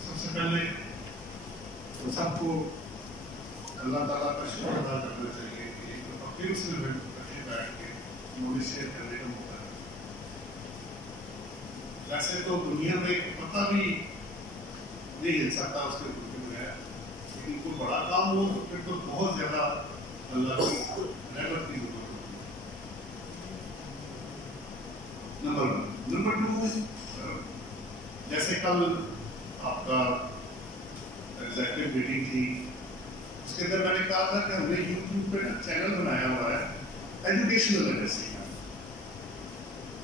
सबसे पहले तो सबको अल्लाह ताला का शुक्र अदा करना चाहिए कि एक फिर उसने बैठ के मुझे शेयर करने का मौका है। वैसे तो दुनिया में पता भी नहीं हिल सकता उसके बगैर, लेकिन कोई बड़ा काम हो तो फिर तो बहुत ज्यादा अल्लाह की रहमत की जरूरत होती है। नंबर 2, जैसे कल आपका एग्जीक्यूटिव मीटिंग थी, उसके अंदर मैंने कहा था कि हमने यूट्यूब पे ना चैनल बनाया हुआ है एजुकेशनल लिटरेसी का,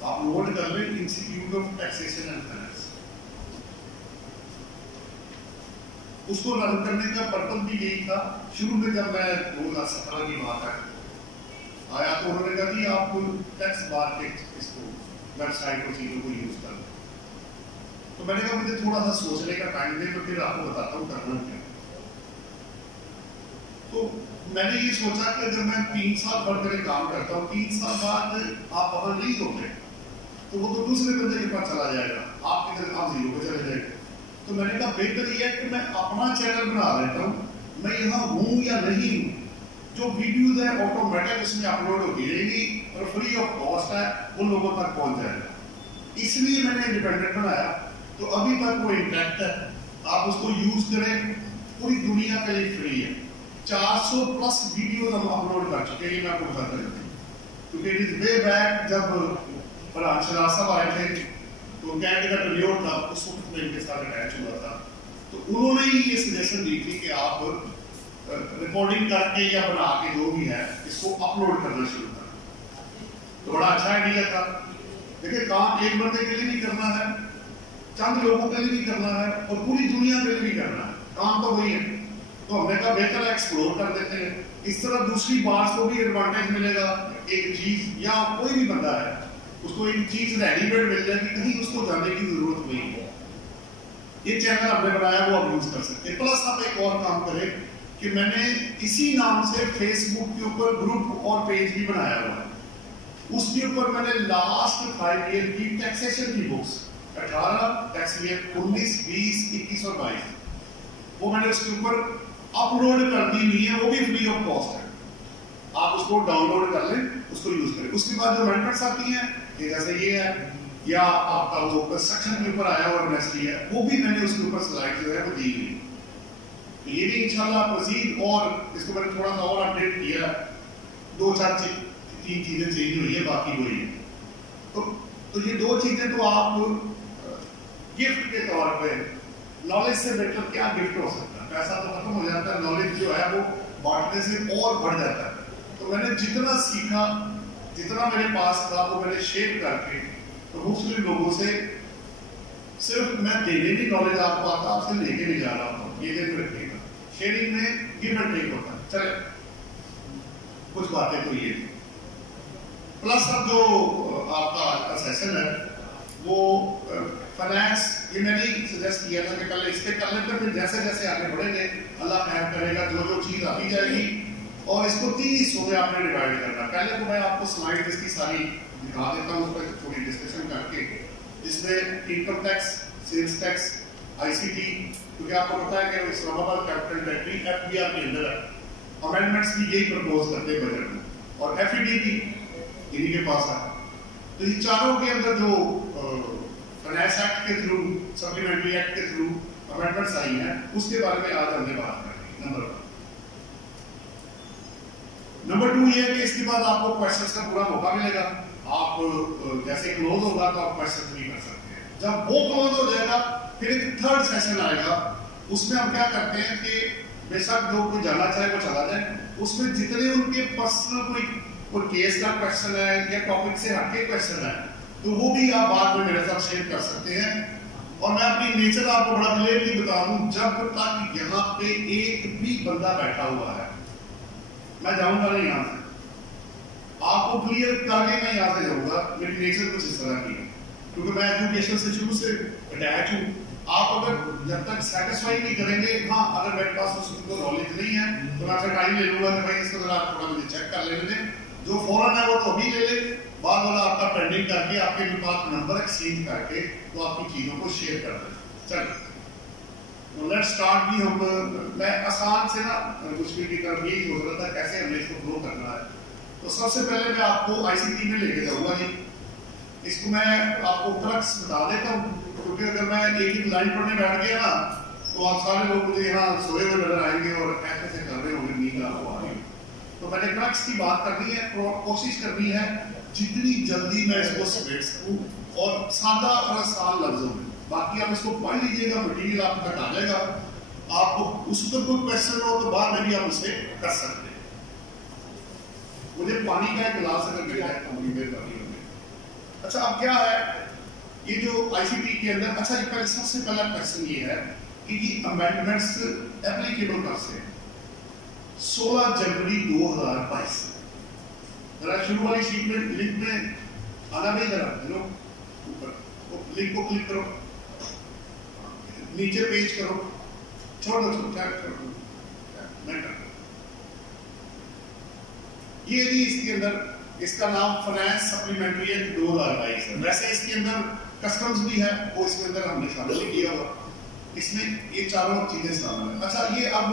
आप नोट कर लें, institute of taxation and finance. उसको रन करने का पर्पज भी यही था। शुरू में जब मैं 2017 की बात आया तो उन्होंने कहा कि आप टैक्स मार्केट इसको वेबसाइट और चीजों को यूज कर, तो मैंने कहा मुझे थोड़ा सा सोचने का टाइम दे, तो फिर आपको बताता हूँ करना क्या। तो मैंने ये सोचा कि अगर मैं 3 साल भर मेरे काम करता हूँ, 3 साल बाद आप वहां नहीं होते तो वो तो दूसरे बंदे के पास चला जाएगा, आपकी तरह आप 0 पे चले जाएंगे। तो मैंने कहा बेहतर ये है कि मैं अपना चैनल बना लेता हूँ, मैं यहाँ हूँ या नहीं हूँ, जो वीडियोज है ऑटोमेटिक उसमें अपलोड होती रहेगी और फ्री ऑफ कॉस्ट है, उन लोगों तक पहुंच जाएगा। इसलिए मैंने इंडिपेंडेंट बनाया। तो अभी तक वो इंटैक्ट है, आप उसको यूज करें, पूरी दुनिया के लिए फ्री है। 400 प्लस वीडियो हम अपलोड कर चुके हैं, मैं आपको बताता हूं, क्योंकि इट इज वे बैक जब प्रधान शराज साहब आए थे तो कैंट का टेन्योर था, उस वक्त में इनके साथ अटैच हुआ था, तो उन्होंने ही ये सजेशन दी थी कि आप रिकॉर्डिंग करके या बना के जो भी है इसको अपलोड करना शुरू करें। तो बड़ा अच्छा आइडिया था। देखिए काम एक बंदे के लिए नहीं करना है, चंद लोगों के लिए भी करना है और पूरी दुनिया के लिए भी करना है, काम तो वही है। तो हमने कहा बेहतर एक्सप्लोर कर देते हैं, इस तरह दूसरी बात को भी एडवांटेज मिलेगा। एक चीज या कोई भी बंदा है उसको एक चीज रेडीमेड मिल जाएगी, कहीं उसको जाने की जरूरत नहीं है। ये चैनल हमने बनाया वो आप यूज कर सकते हैं। प्लस आप एक और काम करें कि मैंने इसी नाम से फेसबुक के ऊपर ग्रुप और पेज भी बनाया हुआ है, उसके ऊपर मैंने लास्ट 5 ईयर की टैक्सेशन की बुक्स 18 टैक्स ईयर 19, 20, 21 और 22 वो मैंने उसके ऊपर अपलोड कर दी हुई है, वो भी फ्री ऑफ कॉस्ट है। आप उसको डाउनलोड कर लें, उसको यूज करें। उसके बाद जो अमेंडमेंट्स आती हैं जैसे ये है, या आपका वो कंस्ट्रक्शन के ऊपर आया हुआ एमएसटी है, वो भी मैंने उसके ऊपर स्लाइड जो है वो दी हुई। तो ये भी इंशाल्लाह मजीद, और इसको मैंने थोड़ा सा और अपडेट किया, 2-4 3 चीजें चेंज हुई है, बाकी वही है। तो ये 2 चीजें तो आप गिफ्ट के तौर पे, नॉलेज से बेटर क्या गिफ्ट हो सकता है। पैसा तो खत्म हो जाता है, नॉलेज जो है वो बांटने से और बढ़ जाता है। तो मैंने जितना सीखा, जितना मेरे पास था, वो मैंने शेयर करके तो मुस्लिम लोगों से, सिर्फ मैं देने की नॉलेज आपको आता, आपसे लेके नहीं जा रहा हूँ, ये दिन रखिएगा। शेयरिंग में गिव एंड टेक होता है। चले कुछ बातें तो ये, प्लस अब जो आपका सेशन है वो फाइनेंस, ये मैंने सजेस्ट किया था कि पहले इस पे कर लेते हैं, फिर जैसे जैसे आगे बढ़ेंगे अल्लाह खैर करेगा, जो जो चीज आती जाएगी, और इसको 3 हिस्सों में आपने डिवाइड करना। पहले तो मैं आपको स्लाइड इसकी सारी दिखा देता हूँ, उस पर थोड़ी डिस्कशन करके, इसमें income tax, sales tax, ICT, क्योंकि आपको पता है कि इस्लामाबाद कैपिटल टेरिटरी एफबीआर के अंदर है, अमेंडमेंट्स भी यही प्रपोज करते हैं बजट में, और एफईडी भी इन्हीं के पास है। तो ये चारों के अंदर जो फाइनेंस एक्ट के थ्रू, सप्लीमेंट्री एक्ट के थ्रू अमेंडमेंट्स आई हैं, उसके बारे में आज हमने बात करनी। नंबर 2 ये है कि इसके बाद आपको क्वेश्चंस का पूरा मौका मिलेगा। आप जैसे क्लोज होगा तो आप क्वेश्चंस भी कर सकते हैं। जब वो क्लोज हो जाएगा फिर एक 3rd सेशन आएगा, उसमें हम क्या करते हैं कि बेशक जो कोई जाना चाहे वो चला जाए, उसमें जितने उनके पर्सनल कोई केस का क्वेश्चन है या टॉपिक से हटके क्वेश्चन है, तो वो भी आप बाद में मेरे साथ शेयर कर सकते हैं। और मैं अपनी नेचर आपको बड़ा क्लियरली बता दूं, जब तक यहाँ पे एक भी बंदा बैठा हुआ है मैं जाऊंगा नहीं यहाँ से, आपको क्लियर करके मैं यहाँ से जाऊंगा। मेरी नेचर कुछ इस तरह की है, क्योंकि मैं एजुकेशन से शुरू से अटैच हूँ, आप अगर जब तक सेटिस्फाई नहीं करेंगे, हाँ अगर मेरे पास उसको नॉलेज नहीं है तो मैं आपसे टाइम ले लूंगा कि भाई इसको जरा थोड़ा मुझे चेक कर लेने दें, जो फौरन है वो तो अभी ले ले, बाद वाला आपका पेंडिंग करके आपके पास नंबर एक्सचेंज करके तो आपकी चीजों को शेयर कर दें। चलो लेट्स स्टार्ट भी हम, मैं आसान से ना मुश्किल की तरफ यही सोच रहा था कैसे हमें इसको ग्रो करना है। तो सबसे पहले मैं आपको आईसीटी में लेके जाऊंगा जी। इसको मैं आपको क्रक्स बता देता हूँ, क्योंकि अगर मैं एक ही लाइन पढ़ने बैठ गया ना तो आप सारे लोग मुझे यहाँ सोए हुए नजर आएंगे और ऐसे से कर रहे होंगे, नींद आपको आ रही। तो मैंने क्रक्स की बात करनी है, कोशिश करनी है जितनी जल्दी मैं इसको समेट सकूं और सादा और आसान लफ्जों में। बाकी आप इसको पढ़ लीजिएगा, मटीरियल आप तक आ जाएगा, आपको उस पर कोई क्वेश्चन हो तो बाद में भी आप उसे कर सकते हैं। मुझे पानी का एक गिलास अगर मिल जाए तो मेहरबानी होगी। अच्छा अब क्या है ये जो आईसीटी के अंदर, अच्छा ये सबसे पहला क्वेश्चन ये है कि ये अमेंडमेंट्स एप्लीकेबल कब से है? 16 जनवरी 2022। जरा शुरू वाली शीट में लिंक में आना नहीं, जरा ऊपर लिंक को क्लिक करो, नीचे पेज करो, छोड़ दो मैं कर ये जी इसके अंदर इसका नाम फाइनेंस सप्लीमेंट्री एक्ट 2022 है। वैसे इसके अंदर कस्टम्स भी है, वो इसके अंदर हमने शामिल नहीं किया हुआ, इसमें ये चारों चीजें शामिल है। अच्छा ये अब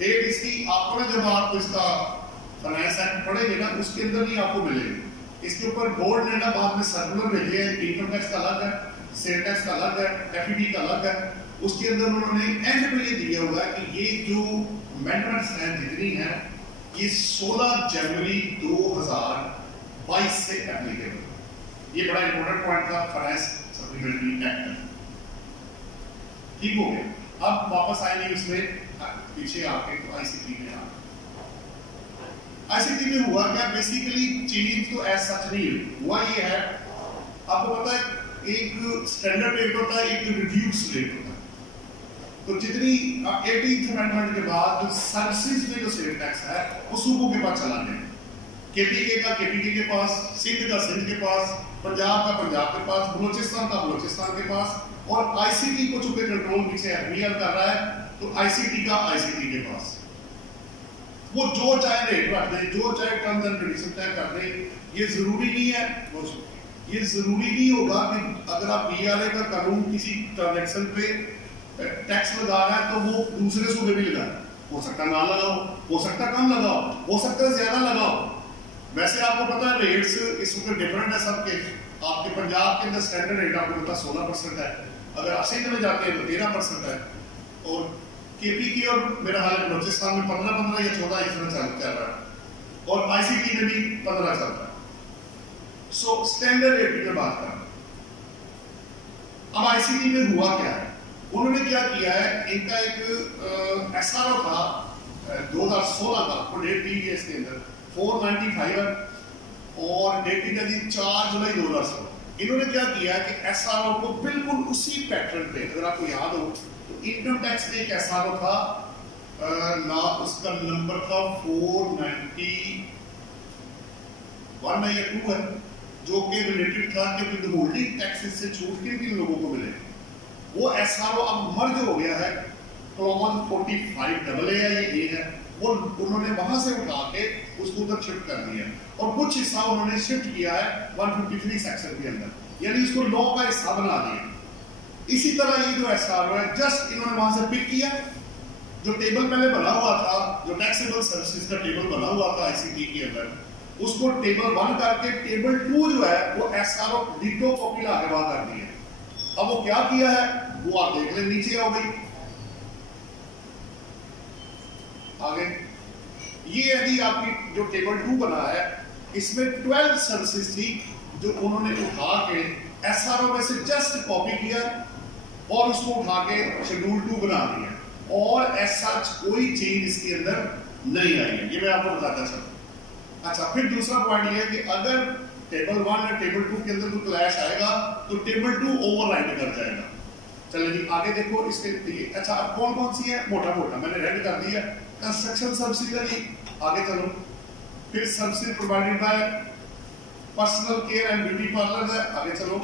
डेट इसकी आपको ना जब आप इसका फाइनेंस एक्ट पढ़ेंगे ना उसके अंदर ही आपको मिलेगी। इसके ऊपर बोर्ड ने ना बाद में सर्कुलर भेजे हैं, इनकम टैक्स का अलग है, सेल टैक्स का अलग है, एफईडी का अलग है। उसके अंदर उन्होंने एंड में ये दिया हुआ है कि ये जो अमेंडमेंट्स हैं जितनी हैं ये 16 जनवरी 2022 से एप्लीकेबल। ये बड़ा इंपॉर्टेंट पॉइंट था फाइनेंस सप्लीमेंट्री एक्ट। ठीक हो गया। अब वापस आएंगे उसमें पीछे आके तो आईसीटी में आईसीटी में हुआ क्या, बेसिकली चेंज तो एज सच नहीं हुआ। ये है आपको पता है एक स्टैंडर्ड रेट होता है, एक रिड्यूस रेट होता है। तो जितनी 18th अमेंडमेंट के बाद जो सर्विसेज में जो सेल टैक्स है वो सूबों के पास चला गया। केपीके का केपीके के पास, सिंध का सिंध के पास, पंजाब का पंजाब के पास, बलोचिस्तान का बलोचिस्तान के पास, और आईसीटी को चूंकि कंट्रोल पीछे एफबीआर कर रहा है तो आईसीटी का आईसीटी के पास। वो जो चाहे रेट रख दे, जो चाहे टर्म्स एंड कंडीशन तय कर दे, ये जरूरी नहीं है। ये जरूरी नहीं होगा कि अगर आप पीआरए का कानून किसी ट्रांजैक्शन पे टैक्स लगा रहा है तो वो दूसरे सूबे भी लगाए। हो सकता ना लगाओ, हो सकता कम लगाओ, हो सकता ज्यादा लगाओ। वैसे आपको पता है रेट्स इस वक्त डिफरेंट है सबके। आपके पंजाब के अंदर स्टैंडर्ड रेट आपको पता 16% है, अगर आप सिंध में जाते हैं तो 13% है, और केपीके और मेरा हाल है बलोचिस्तान में 15 या 14 इस तरह चल रहा है, और आईसीटी में भी 15 चल रहा है। सो स्टैंडर्ड रेट की बात कर। अब आईसीटी में हुआ क्या है, उन्होंने क्या किया है, इनका एक एसआरओ था 2016 का, वो डेट दी है इसके अंदर 495 है, और डेट है जी 4 जुलाई 2016। इन्होंने क्या किया है कि एसआरओ को बिल्कुल उसी पैटर्न पे, अगर आपको याद हो तो इनकम टैक्स में एक एसआरओ था ना, उसका नंबर था 491 या 2 है, जो कि रिलेटेड था कि विदहोल्डिंग टैक्सेस से छूट के भी लोगों को मिले। वो एसआरओ अब मर्ज हो गया है, क्लॉज 45AA ये है, वो उन्होंने वहां से उठा के उसको उधर शिफ्ट कर दिया, और कुछ हिस्सा उन्होंने शिफ्ट किया है 153 सेक्शन के अंदर, यानी इसको लॉ का हिस्सा बना दिया। इसी तरह ये जो एसआरओ है जस्ट इन्होंने वहां से पिक किया, जो टेबल पहले बना हुआ था, जो टैक्सेबल सर्विसेज का टेबल बना हुआ था आईसीटी के अंदर, उसको टेबल 1 करके टेबल 2 जो है वो एसआरओ डिटो कॉपी ला के वहां कर दिया। अब वो क्या किया है वो आप देख लें, नीचे आओ भाई आगे। ये यदि आपकी जो टेबल 2 बना है इसमें 12 सर्विसेज थी जो उन्होंने उठा के एसआरओ में से जस्ट कॉपी किया और उसको उठा के शेड्यूल 2 बना दिया, और ऐसा कोई चेंज इसके अंदर नहीं आई है। ये मैं आपको बताता चलूं। अच्छा, फिर दूसरा पॉइंट ये है कि अगर टेबल 1 या टेबल 2 के अंदर कोई क्लैश आएगा तो टेबल 2 ओवरराइड कर जाएगा। चलिए जी आगे देखो इसके लिए। अच्छा अब कौन कौन सी है, मोटा मोटा मैंने रेड कर दिया। कंस्ट्रक्शन सब्सिडी, आगे चलो। फिर subsidy provided by personal care and beauty parlour है, आगे चलो।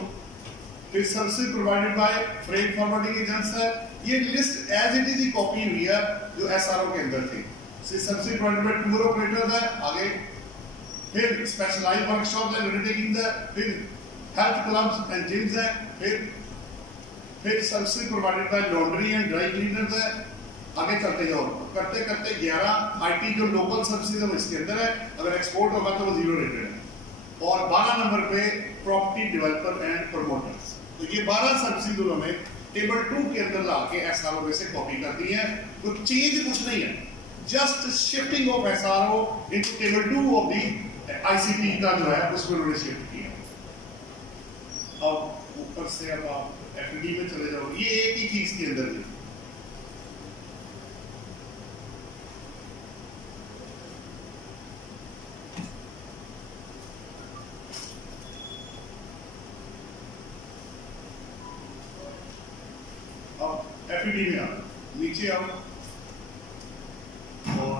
फिर service provided by freight forwarding agents है। ये लिस्ट एज इट इज ही कॉपी हुई है जो एसआरओ के अंदर थी। Service provided by tour operators है आगे, फिर स्पेशलाइज्ड वर्कशॉप है, अंडरटेकिंग है, फिर हेल्थ क्लब्स एंड जिम्स है, फिर service provided bye laundry and dry cleaners है। आगे चलते जाओ, करते करते 11 आईटी जो लोकल सर्विसेज है इसके अंदर है, अगर एक्सपोर्ट होगा तो वो 0 रेटेड है। और 12 नंबर पे प्रॉपर्टी डेवलपर एंड प्रमोटर्स। तो ये 12 सर्विसेज उन्होंने टेबल 2 के अंदर लाके एसआरओ में से कॉपी कर दी है। तो चेंज कुछ नहीं है, just shifting of SRO into table 2 of the ICT का जो है उसमें उन्होंने शिफ्ट किया। अब ऊपर से अब आप एफडी में चले जाओ, ये एक ही चीज के अंदर है। एफडी में आओ, नीचे आओ, और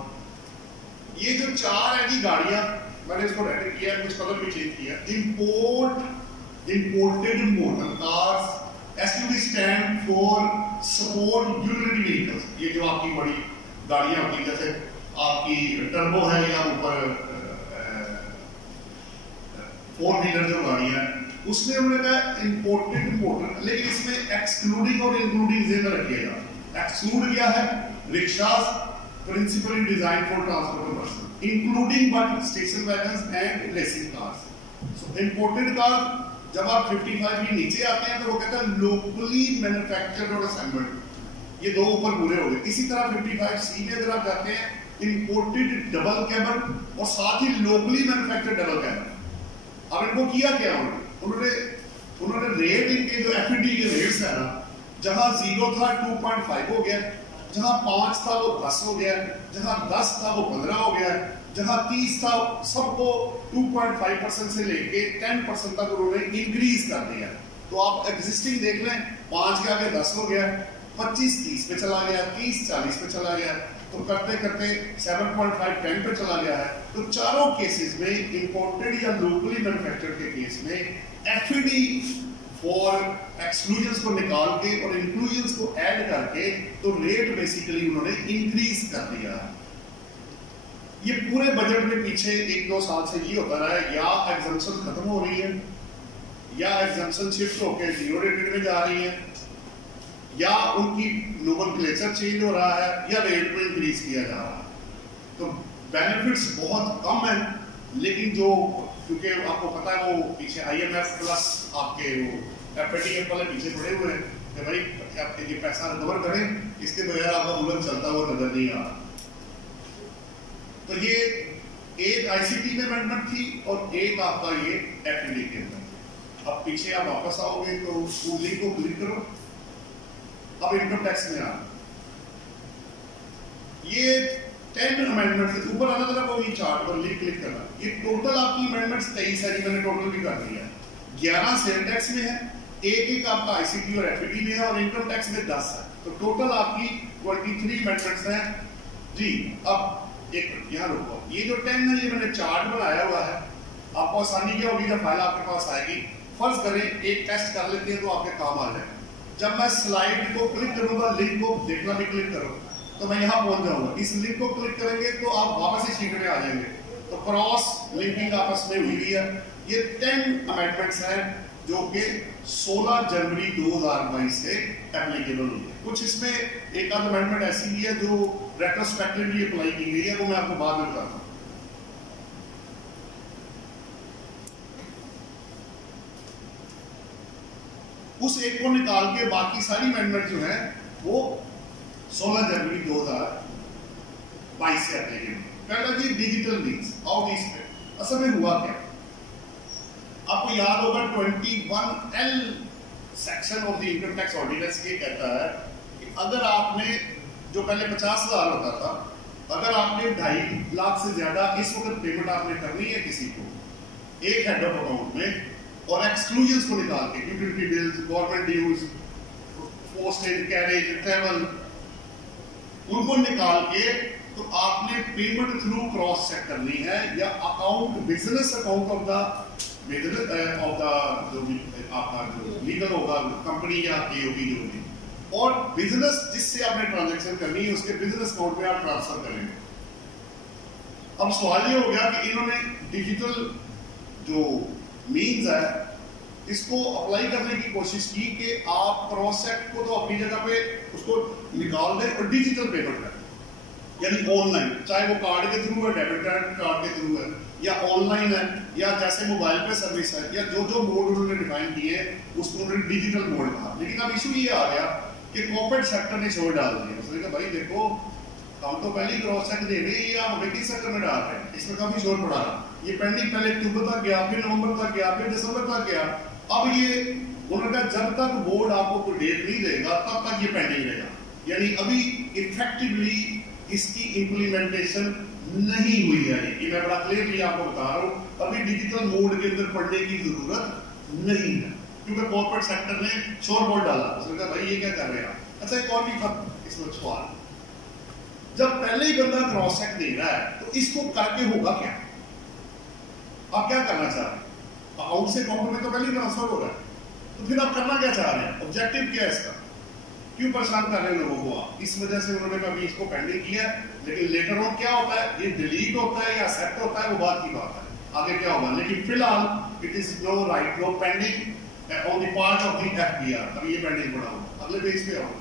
ये जो 4 है जी गाड़ियां, मैंने इसको रेड किया, कुछ कलर भी चेंज किया। Imported motor cars, SUV stand for support utility vehicles. ये जो आपकी बड़ी गाड़ियां होती हैं, जैसे आपकी टर्बो है या ऊपर 4 व्हीलर जो गाड़ियां है, उसमें उन्होंने कहा इंपोर्टेड मोटर, लेकिन इसमें एक्सक्लूडिंग और इंक्लूडिंग ज़ेन रखिएगा। एक्सक्लूड क्या है? Rickshaws principally design for transport person, including but station wagons and racing cars. So imported car जब आप 55 के नीचे आते हैं तो वो कहता है लोकली मैन्युफैक्चर्ड और असेंबल्ड। ये 2 ऊपर पूरे हो गए। इसी तरह 55C में अगर आप जाते हैं इंपोर्टेड डबल कैबन और साथ ही लोकली मैन्युफैक्चर्ड डबल कैबन। अब इनको किया क्या उन्होंने रेट इनके जो एफडी के रेट्स है ना, जहां 0 था 2.5 हो गया, जहां 5 था वो 10 हो गया, जहां 10 था वो 15 हो गया, जहां 30 था सबको 2.5% से लेके 10% तक उन्होंने इंक्रीज कर दिया। तो आप एग्जिस्टिंग देख लें, 5 के आगे 10 हो गया, 25 30 पे चला गया, 30 40 पे चला गया, तो करते करते 7.5 10 पे चला गया है। तो चारों केसेस में इंपोर्टेड या लोकली मैन्युफैक्चर्ड के केस में एफडी फॉर एक्सक्लूजन्स को निकाल के और इंक्लूजन्स को ऐड करके तो रेट बेसिकली उन्होंने इंक्रीज कर दिया है। ये पूरे बजट में पीछे 1-2 साल से ये होता रहा है, या एग्जम्पशन खत्म हो रही है, या एग्जम्पशन शिफ्ट होकर 0 रेटेड में जा रही है, या उनकी नोमेनक्लेचर चेंज हो रहा है, या रेट को इंक्रीज किया जा रहा है। तो बेनिफिट्स बहुत कम है, लेकिन जो क्योंकि आपको पता है वो पीछे IMF प्लस आपके वो FATF वाले पीछे पड़े हुए हैं कि भाई आप ये पैसा रिकवर करें, इसके बगैर आपका मुल्क चलता हुआ नजर नहीं आ रहा। तो ये एक ICT में अमेंडमेंट थी और एक आपका ये FD के अंदर। अब पीछे आप वापस आओगे तो लिंक को क्लिक करो। अब इनकम टैक्स में आ ये 10 अमेंडमेंट से ऊपर आना जरा कोई चार्ट पर लिंक क्लिक करना। ये टोटल आपकी अमेंडमेंट्स 23 है, मैंने टोटल भी कर दिया है। 11 सेल टैक्स में है, एक आपका ICT और FD में है, और इनकम टैक्स में 10 है। तो टोटल आपकी 23 अमेंडमेंट्स हैं जी। अब एक यहाँ रुको, ये जो 10 है ये मैंने चार्ट बनाया हुआ है। आपको आसानी क्या होगी जब फाइल आपके पास आएगी, फर्ज करें एक टेस्ट कर लेते हैं तो आपके काम आ जाएगा। जब मैं स्लाइड को क्लिक करूंगा, लिंक को देखना भी क्लिक करो तो मैं यहाँ पहुंच जाऊंगा। इस लिंक को क्लिक करेंगे तो आप वापस इस शीट में आ जाएंगे। तो क्रॉस लिंकिंग आपस में हुई है। ये 10 अमेंडमेंट्स हैं जो कि 16 जनवरी 2022 से एप्लीकेबल हुई है। कुछ इसमें एक आध अमेंडमेंट ऐसी भी है जो रेट्रोस्पेक्टिवली अप्लाई की गई है, वो मैं आपको बाद में बताता हूँ। उस एक को निकाल के बाकी सारी अमेंडमेंट जो है वो 16 जनवरी 2022 से एप्लीकेबल। पहला जी डिजिटल मीन्स और पे असल में हुआ क्या, आपको याद होगा 21L section of the income tax ordinance ये कहता है कि अगर आपने जो पहले 50,000 होता था, अगर आपने 2.5 लाख से ज्यादा इस वक्त पेमेंट आपने करनी है किसी को एक हेड ऑफ अकाउंट में, और एक्सक्लूजन्स को निकाल के utility bills, government dues, postage, carriage, travel, उनको निकाल के तो आपने पेमेंट थ्रू क्रॉस चेक करनी है, या account business account of the of the जो भी आपका जो लीगल होगा कंपनी या एओपी जो भी, और बिजनेस जिससे आपने ट्रांजैक्शन करनी है उसके बिजनेस अकाउंट में आप ट्रांसफर करेंगे। अब सवाल ये हो गया कि इन्होंने डिजिटल जो मीन्स है इसको अप्लाई करने की कोशिश की कि आप प्रोसेक्ट को तो अपनी जगह पे उसको निकाल दें और डिजिटल पेमेंट करें, यानी ऑनलाइन, चाहे वो कार्ड के थ्रू है, डेबिट कार्ड के थ्रू है, या ऑनलाइन है, या जैसे मोबाइल पे सर्विस है, या जो जो मोड उन्होंने डिफाइन किए उसको उन्होंने डिजिटल मोड कहा। लेकिन अब इशू ये आ गया कि कॉर्पोरेट सेक्टर ने छोड़ डाल दिया। उसने कहा भाई देखो हम तो पहले ही क्रॉस चेक दे रहे हैं या हम किस सेक्टर में डाल रहे हैं, इसमें काफी शोर पड़ा रहा। ये पेंडिंग पहले अक्टूबर तक गया, फिर नवंबर तक गया, फिर दिसंबर तक गया। अब ये उन्होंने कहा जब तक बोर्ड आपको कोई डेट नहीं देगा तब तक ये पेंडिंग रहेगा, यानी अभी इफेक्टिवली इसकी इंप्लीमेंटेशन नहीं हुई है। ये मैं बड़ा क्लियरली आपको बता रहा हूँ, अभी डिजिटल मोड के अंदर पढ़ने की जरूरत नहीं है, क्योंकि कॉर्पोरेट सेक्टर ने शोर बोर्ड डाला। उसने कहा भाई ये क्या कर रहे हैं आप। अच्छा एक और भी इसमें सवाल, जब पहले ही बंदा क्रॉस चेक दे रहा है तो इसको करके होगा क्या? आप क्या करना चाह रहे हैं? अकाउंट से अकाउंट में तो पहले ही ट्रांसफर हो रहा है, तो फिर आप करना क्या चाह रहे हैं? ऑब्जेक्टिव क्या है इसका? क्यों परेशान कर रहे हैं लोगों को आप? इस वजह से उन्होंने कभी इसको पेंडिंग किया, लेकिन लेटर ऑन क्या होता है, ये डिलीट होता है या एक्सेप्ट होता है वो बात की बात है, आगे क्या होगा। लेकिन फिलहाल it is no right no pending on the part of the FBR, अभी ये पेंडिंग पड़ा होगा। अगले पेज पे आओ,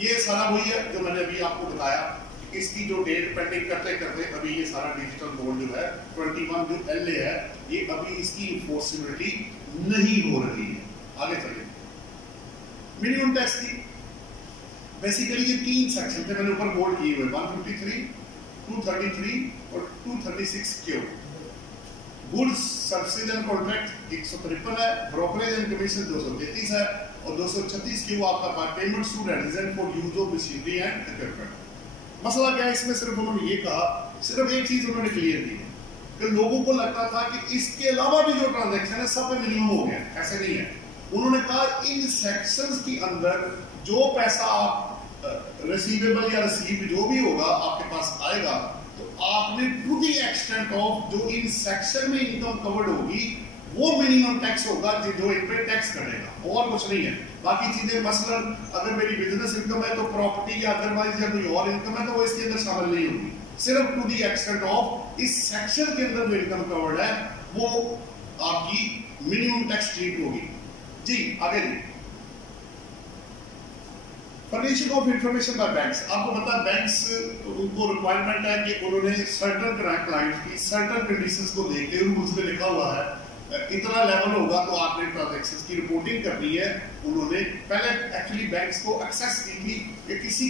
ये सारा वही है जो मैंने अभी आपको बताया। इसकी जो डेट पेंडिंग करते करते अभी ये सारा डिजिटल बोर्ड जो है 21 जो एलए है, ये अभी इसकी इन्फोर्सिबिलिटी नहीं हो रही है। आगे चलिए, मिनिमम टैक्स की बेसिकली ये 3 सेक्शन थे, मैंने ऊपर बोर्ड किए हुए 153, 233 और 236 Q. Goods services and contract 153 है, ब्रोकरेज एंड कमीशन 233 है, और 236 क्यू आपका payment to resident for use of machinery and equipment. मसला क्या है इसमें? सिर्फ उन्होंने ये कहा, सिर्फ एक चीज उन्होंने क्लियर की कि लोगों को लगता था कि इसके अलावा भी जो ट्रांजैक्शन है सब में मिनिमम हो गया, ऐसे नहीं है। उन्होंने कहा इन सेक्शंस के अंदर जो पैसा आप रिसीवेबल या रिसीव जो भी होगा आपके पास आएगा, तो आपने टू द एक्सटेंट ऑफ जो इन सेक्शन में इनकम कवर्ड होगी वो मिनिमम टैक्स होगा जो इन पे टैक्स करेगा, और कुछ नहीं है। बाकी चीजें मसलन अगर मेरी बिजनेस इनकम है तो प्रॉपर्टी या अदरवाइज या कोई और इनकम है तो वो इसके अंदर शामिल नहीं होगी। सिर्फ टू द एक्सटेंट ऑफ इस सेक्शन के अंदर जो इनकम कवर्ड है वो आपकी मिनिमम टैक्स ट्रीट होगी। जी आगे जी, furnishing of information by banks. आपको पता है बैंक्स उनको रिक्वायरमेंट है कि उन्होंने सर्टेन क्लाइंट की सर्टेन कंडीशंस को देख के रूल्स में लिखा हुआ है इतना लेवल होगा तो आपने ट्रांजैक्शंस की रिपोर्टिंग करनी है। उन्होंने पहले एक्चुअली बैंक्स को एक्सेस दी थी कि किसी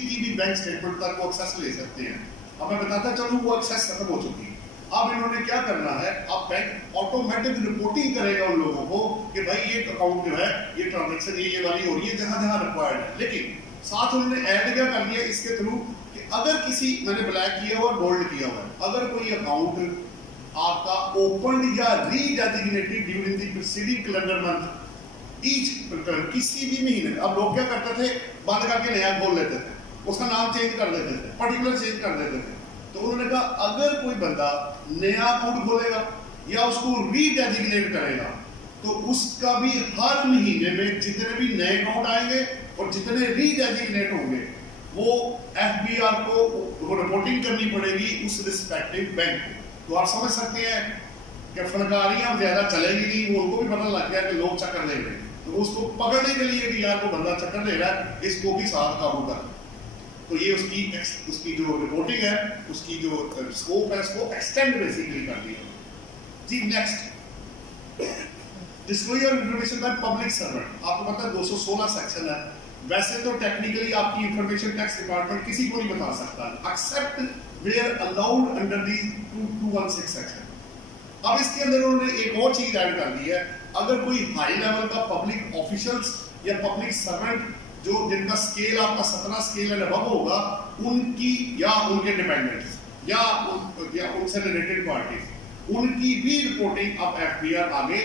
की भी बैंक स्टेटमेंट तक वो एक्सेस ले सकते हैं। अब मैं बताता चलूं वो एक्सेस खत्म हो चुकी है। अब इन्होंने क्या करना है, अब बैंक ऑटोमेटिक रिपोर्टिंग करेगा उन लोगों को कि भाई ये अकाउंट जो है ये ट्रांजैक्शन ये वाली हो रही है जहां जहां रिक्वायर्ड है। लेकिन साथ उन्होंने ऐड क्या कर दिया इसके थ्रू कि अगर किसी, मैंने ब्लैक किया हुआ और बोल्ड किया हुआ है, अगर कोई अकाउंट आपका ओपन या redesignated during the preceding calendar month each किसी भी महीने, अब लोग क्या करते थे बंद करके नया खोल लेते थे, उसका नाम चेंज कर देते थे, पर्टिकुलर चेंज कर देते थे। तो उन्होंने कहा अगर कोई बंदा नया अकाउंट खोलेगा या उसको रीडेजिग्नेट करेगा तो उसका भी हर महीने में जितने भी नए अकाउंट आएंगे और जितने रीडेजिग्नेट होंगे वो एफबीआर को रिपोर्टिंग करनी पड़ेगी उस रिस्पेक्टिव बैंक को। तो आप समझ सकते हैं कि फनकारियां ज्यादा चलेगी नहीं, वो उनको भी पता लग गया कि लोग चक्कर ले रहे हैं, तो उसको पकड़ने के लिए कि यार वो बंदा चक्कर ले रहा है, इसको भी साथ काबू कर। तो ये उसकी जो रिपोर्टिंग है, उसकी जो स्कोप है, उसको एक्सटेंड बेसिकली कर दिया। जी next, disclosure information by public servant. आपको पता है 216 सेक्शन है। वैसे तो टेक्निकली आपकी इंफॉर्मेशन टैक्स डिपार्टमेंट किसी को नहीं बता सकता except where allowed under the 216 section. अब इसके अंदर उन्होंने एक और चीज ऐड कर दी है, अगर कोई हाई लेवल का पब्लिक ऑफिशियल्स या पब्लिक सर्वेंट जो जिनका स्केल आपका 17 स्केल एंड अबव होगा, उनकी या उनके डिपेंडेंट्स या उनसे रिलेटेड पार्टीज, उनकी भी रिपोर्टिंग अब एफबीआर आगे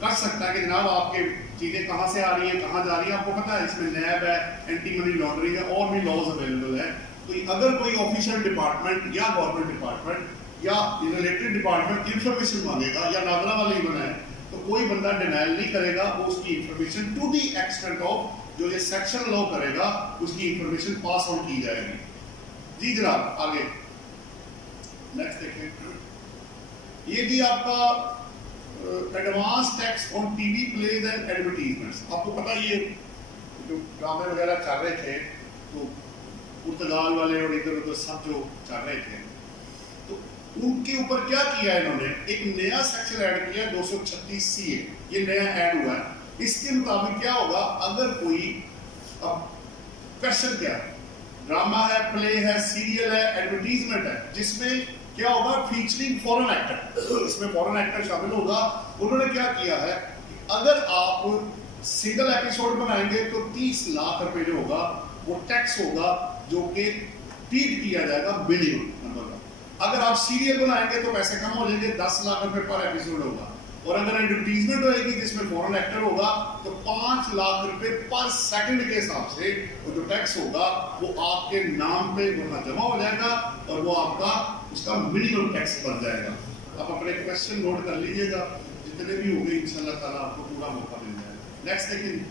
कर सकता है कि जनाब आपके चीजें कहां से आ रही हैं, कहां जा रही हैं। आपको पता है इसमें नैब है, एंटी मनी लॉन्ड्रिंग है, और भी लॉज अवेलेबल है। तो अगर कोई ऑफिशियल डिपार्टमेंट या गवर्नमेंट डिपार्टमेंट या रिलेटेड डिपार्टमेंट इंफॉर्मेशन मांगेगा या नादरा वाला इवन है, तो कोई बंदा डिनाइल नहीं करेगा, वो उसकी information to the extent of जो ये सेक्शन लॉ करेगा उसकी इंफॉर्मेशन पास ऑन की जाएगी। जी जनाब आगे नेक्स्ट देखें। ये जी आपका advance tax on TV plays and advertisements. आपको पता ये जो ड्रामे वगैरह चल रहे थे तो पुर्तगाल वाले और इधर उधर सब जो चल रहे थे, तो उनके ऊपर क्या किया इन्होंने, एक नया सेक्शन ऐड किया 236 CA, ये नया ऐड हुआ है। इसके मुताबिक क्या होगा, अगर कोई क्वेश्चन क्या है, ड्रामा है, प्ले है, सीरियल है, एडवर्टीजमेंट है, जिसमें क्या होगा फीचरिंग फॉरेन एक्टर, इसमें फॉरेन एक्टर शामिल होगा। उन्होंने क्या किया है, अगर आप सिंगल एपिसोड बनाएंगे तो 30 लाख रुपए जो होगा वो टैक्स होगा, जो कि ट्रीट किया जाएगा मिनिमम नंबर का। अगर आप सीरियल बनाएंगे तो पैसे कम हो जाएंगे, 10 लाख रुपए पर एपिसोड होगा। और अगर एडवर्टीजमेंट होगी जिसमें फॉरेन एक्टर होगा तो 5 लाख रुपए पर सेकंड के हिसाब से वो जो टैक्स होगा वो आपके नाम पे वहां जमा हो जाएगा और वो आपका उसका मिनिमम टैक्स बन जाएगा। आप अपने क्वेश्चन नोट कर लीजिएगा, जितने भी होंगे इंशाल्लाह ताला आपको पूरा मौका मिल जाएगा। नेक्स्ट देखिए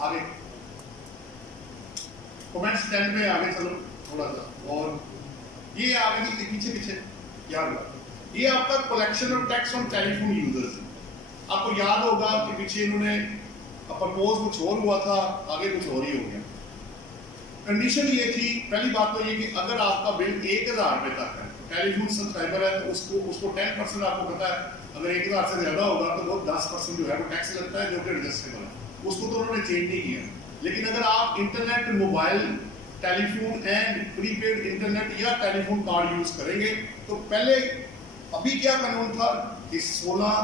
आगे कमेंट्स 10 पे आगे चलो थोड़ा सा, और ये आगे की पीछे पीछे क्या हुआ, ये आपका collection of tax on telephone users. आपको याद होगा कि पीछे इन्होंने प्रपोज कुछ और हुआ था, आगे कुछ और ही हो गया। कंडीशन ये थी, पहली बात तो ये कि अगर आपका बिल 1000 रुपए तक है, टेलीफोन सब्सक्राइबर है, तो उसको 10% आपको पता है, अगर 1000 से ज्यादा होगा तो वो 10% जो है वो टैक्स लगता है, जो कि एडजस्टेबल है, उसको तो उन्होंने चेंज नहीं किया। लेकिन अगर आप internet, mobile, telephone and prepaid internet या टेलीफोन कार्ड यूज करेंगे तो पहले अभी क्या कानून था कि 16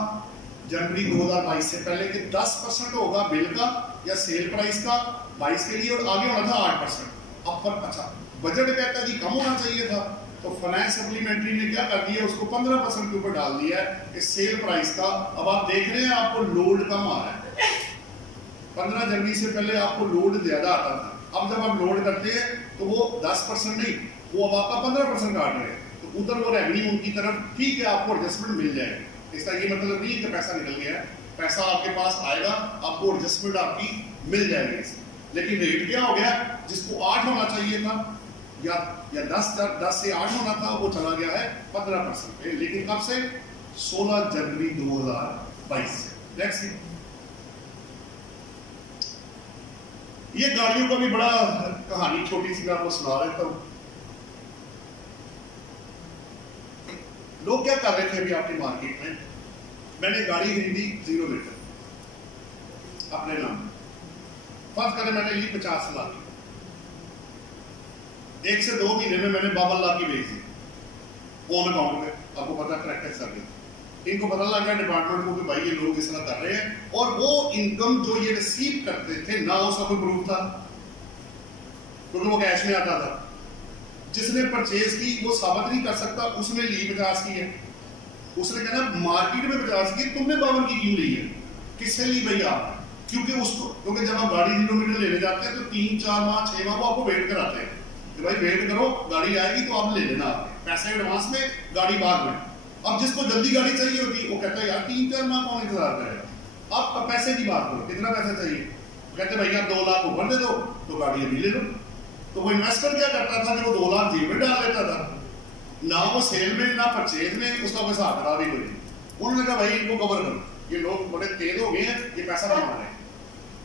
जनवरी 2022 से पहले कि 10% होगा बिल का या सेल प्राइस का 22 के लिए, और आगे होना था 8%। अब पर अच्छा बजट कहता जी कम होना चाहिए था, तो फाइनेंस सप्लीमेंट्री ने क्या कर दिया, उसको 15% के ऊपर डाल दिया है कि सेल प्राइस का। अब आप देख रहे हैं आपको लोड कम आ रहा है, 15 जनवरी से पहले आपको लोड ज्यादा आता था, अब जब आप लोड करते हैं तो वो 10% नहीं, वो अब आपका 15% काट रहे हैं, तो उधर वो रेवेन्यू उनकी तरफ ठीक है, आपको एडजस्टमेंट मिल जाएगा। इसका ये मतलब नहीं कि पैसा निकल गया है, पैसा आपके पास आएगा, आपको एडजस्टमेंट आपकी मिल जाएगी। लेकिन रेट क्या हो गया, जिसको 8 होना चाहिए था या 10 से 8 होना था, वो चला गया है 15% पे। लेकिन कब से, 16 जनवरी 2022 से। नेक्स्ट, ये गाड़ियों का भी बड़ा कहानी छोटी सी मैं आपको सुना देता हूं। लोग क्या कर रहे थे अभी आपकी मार्केट में, मैंने गाड़ी खरीदी 0 लीटर अपने नाम, फर्ज करें मैंने ली 50 लाख की, 1 से 2 महीने में मैंने 52 लाख की बेच दी ऑन अकाउंट में। आपको पता करेक्ट सर्विस, इनको पता लग गया डिपार्टमेंट को कि भाई ये लोग इस तरह कर रहे हैं, और वो इनकम जो ये रिसीव करते थे ना उसका कोई प्रूफ था, क्योंकि वो कैश में आता था। जिसने परचेज की वो साबित नहीं कर सकता उसने ली 50 की है, उसने कहना मार्केट में 50 की, तुमने 52 की क्यों ली है, किससे ली भैया आप, क्योंकि उसको, क्योंकि जब आप गाड़ी 0 मीटर लेने जाते हैं तो 3, 4 माह 6 माह वो आपको वेट कराते हैं कि भाई वेट करो, गाड़ी आएगी तो आप ले लेना, पैसे एडवांस में, गाड़ी बाद में। अब जिसको जल्दी गाड़ी चाहिए होती है वो कहता है यार 3-4 माह कौन इंतजार करेगा। अब पैसे की बात करो, कितना पैसा चाहिए, कहते भैया 2 लाख ऊपर दे दो तो गाड़ी अभी ले लो। तो वो इन्वेस्टर क्या करता था कि वो 2 लाख जेब में डाल लेता था, ना वो सेल में ना परचेज में उसका कोई हिसाब खराब ही कोई। उन्होंने कहा भाई इनको कवर करो, ये लोग बड़े तेज हो गए हैं, ये पैसा कमा रहे हैं।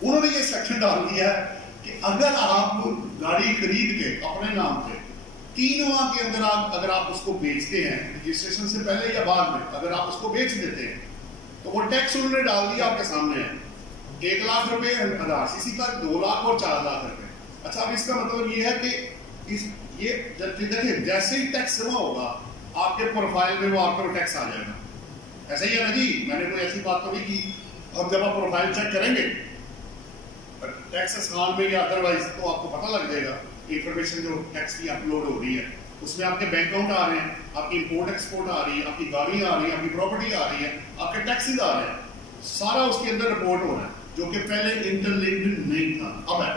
उन्होंने ये सेक्शन डाल दिया है कि अगर आप गाड़ी खरीद के अपने नाम पे 3 माह के अंदर अगर आप उसको बेचते हैं रजिस्ट्रेशन से पहले या बाद में, अगर आप उसको बेच देते हैं तो वो टैक्स उन्होंने डाल दिया आपके सामने है 1 लाख रुपए 1000 सीसी तक, 2 लाख और 4 लाख रुपए। अच्छा, अब इसका मतलब ये है कि ये देखिए जैसे ही टैक्स जमा होगा आपके प्रोफाइल में वो आपका टैक्स आ जाएगा। ऐसा ही है ना जी, मैंने कोई ऐसी बात तो नहीं की। अब जब आप प्रोफाइल चेक करेंगे टैक्स साल में या अदरवाइज तो आपको पता लग जाएगा इंफॉर्मेशन जो टैक्स की अपलोड हो रही है, उसमें आपके बैंक अकाउंट आ रहे हैं, आपकी इंपोर्ट एक्सपोर्ट आ रही है, आपकी गाड़ियां आ रही है, आपकी प्रॉपर्टी आ रही है, आपके टैक्सेस आ रहे हैं, सारा उसके अंदर रिपोर्ट हो रहा है, जो कि पहले इंटरलिंक्ड नहीं था, अब है।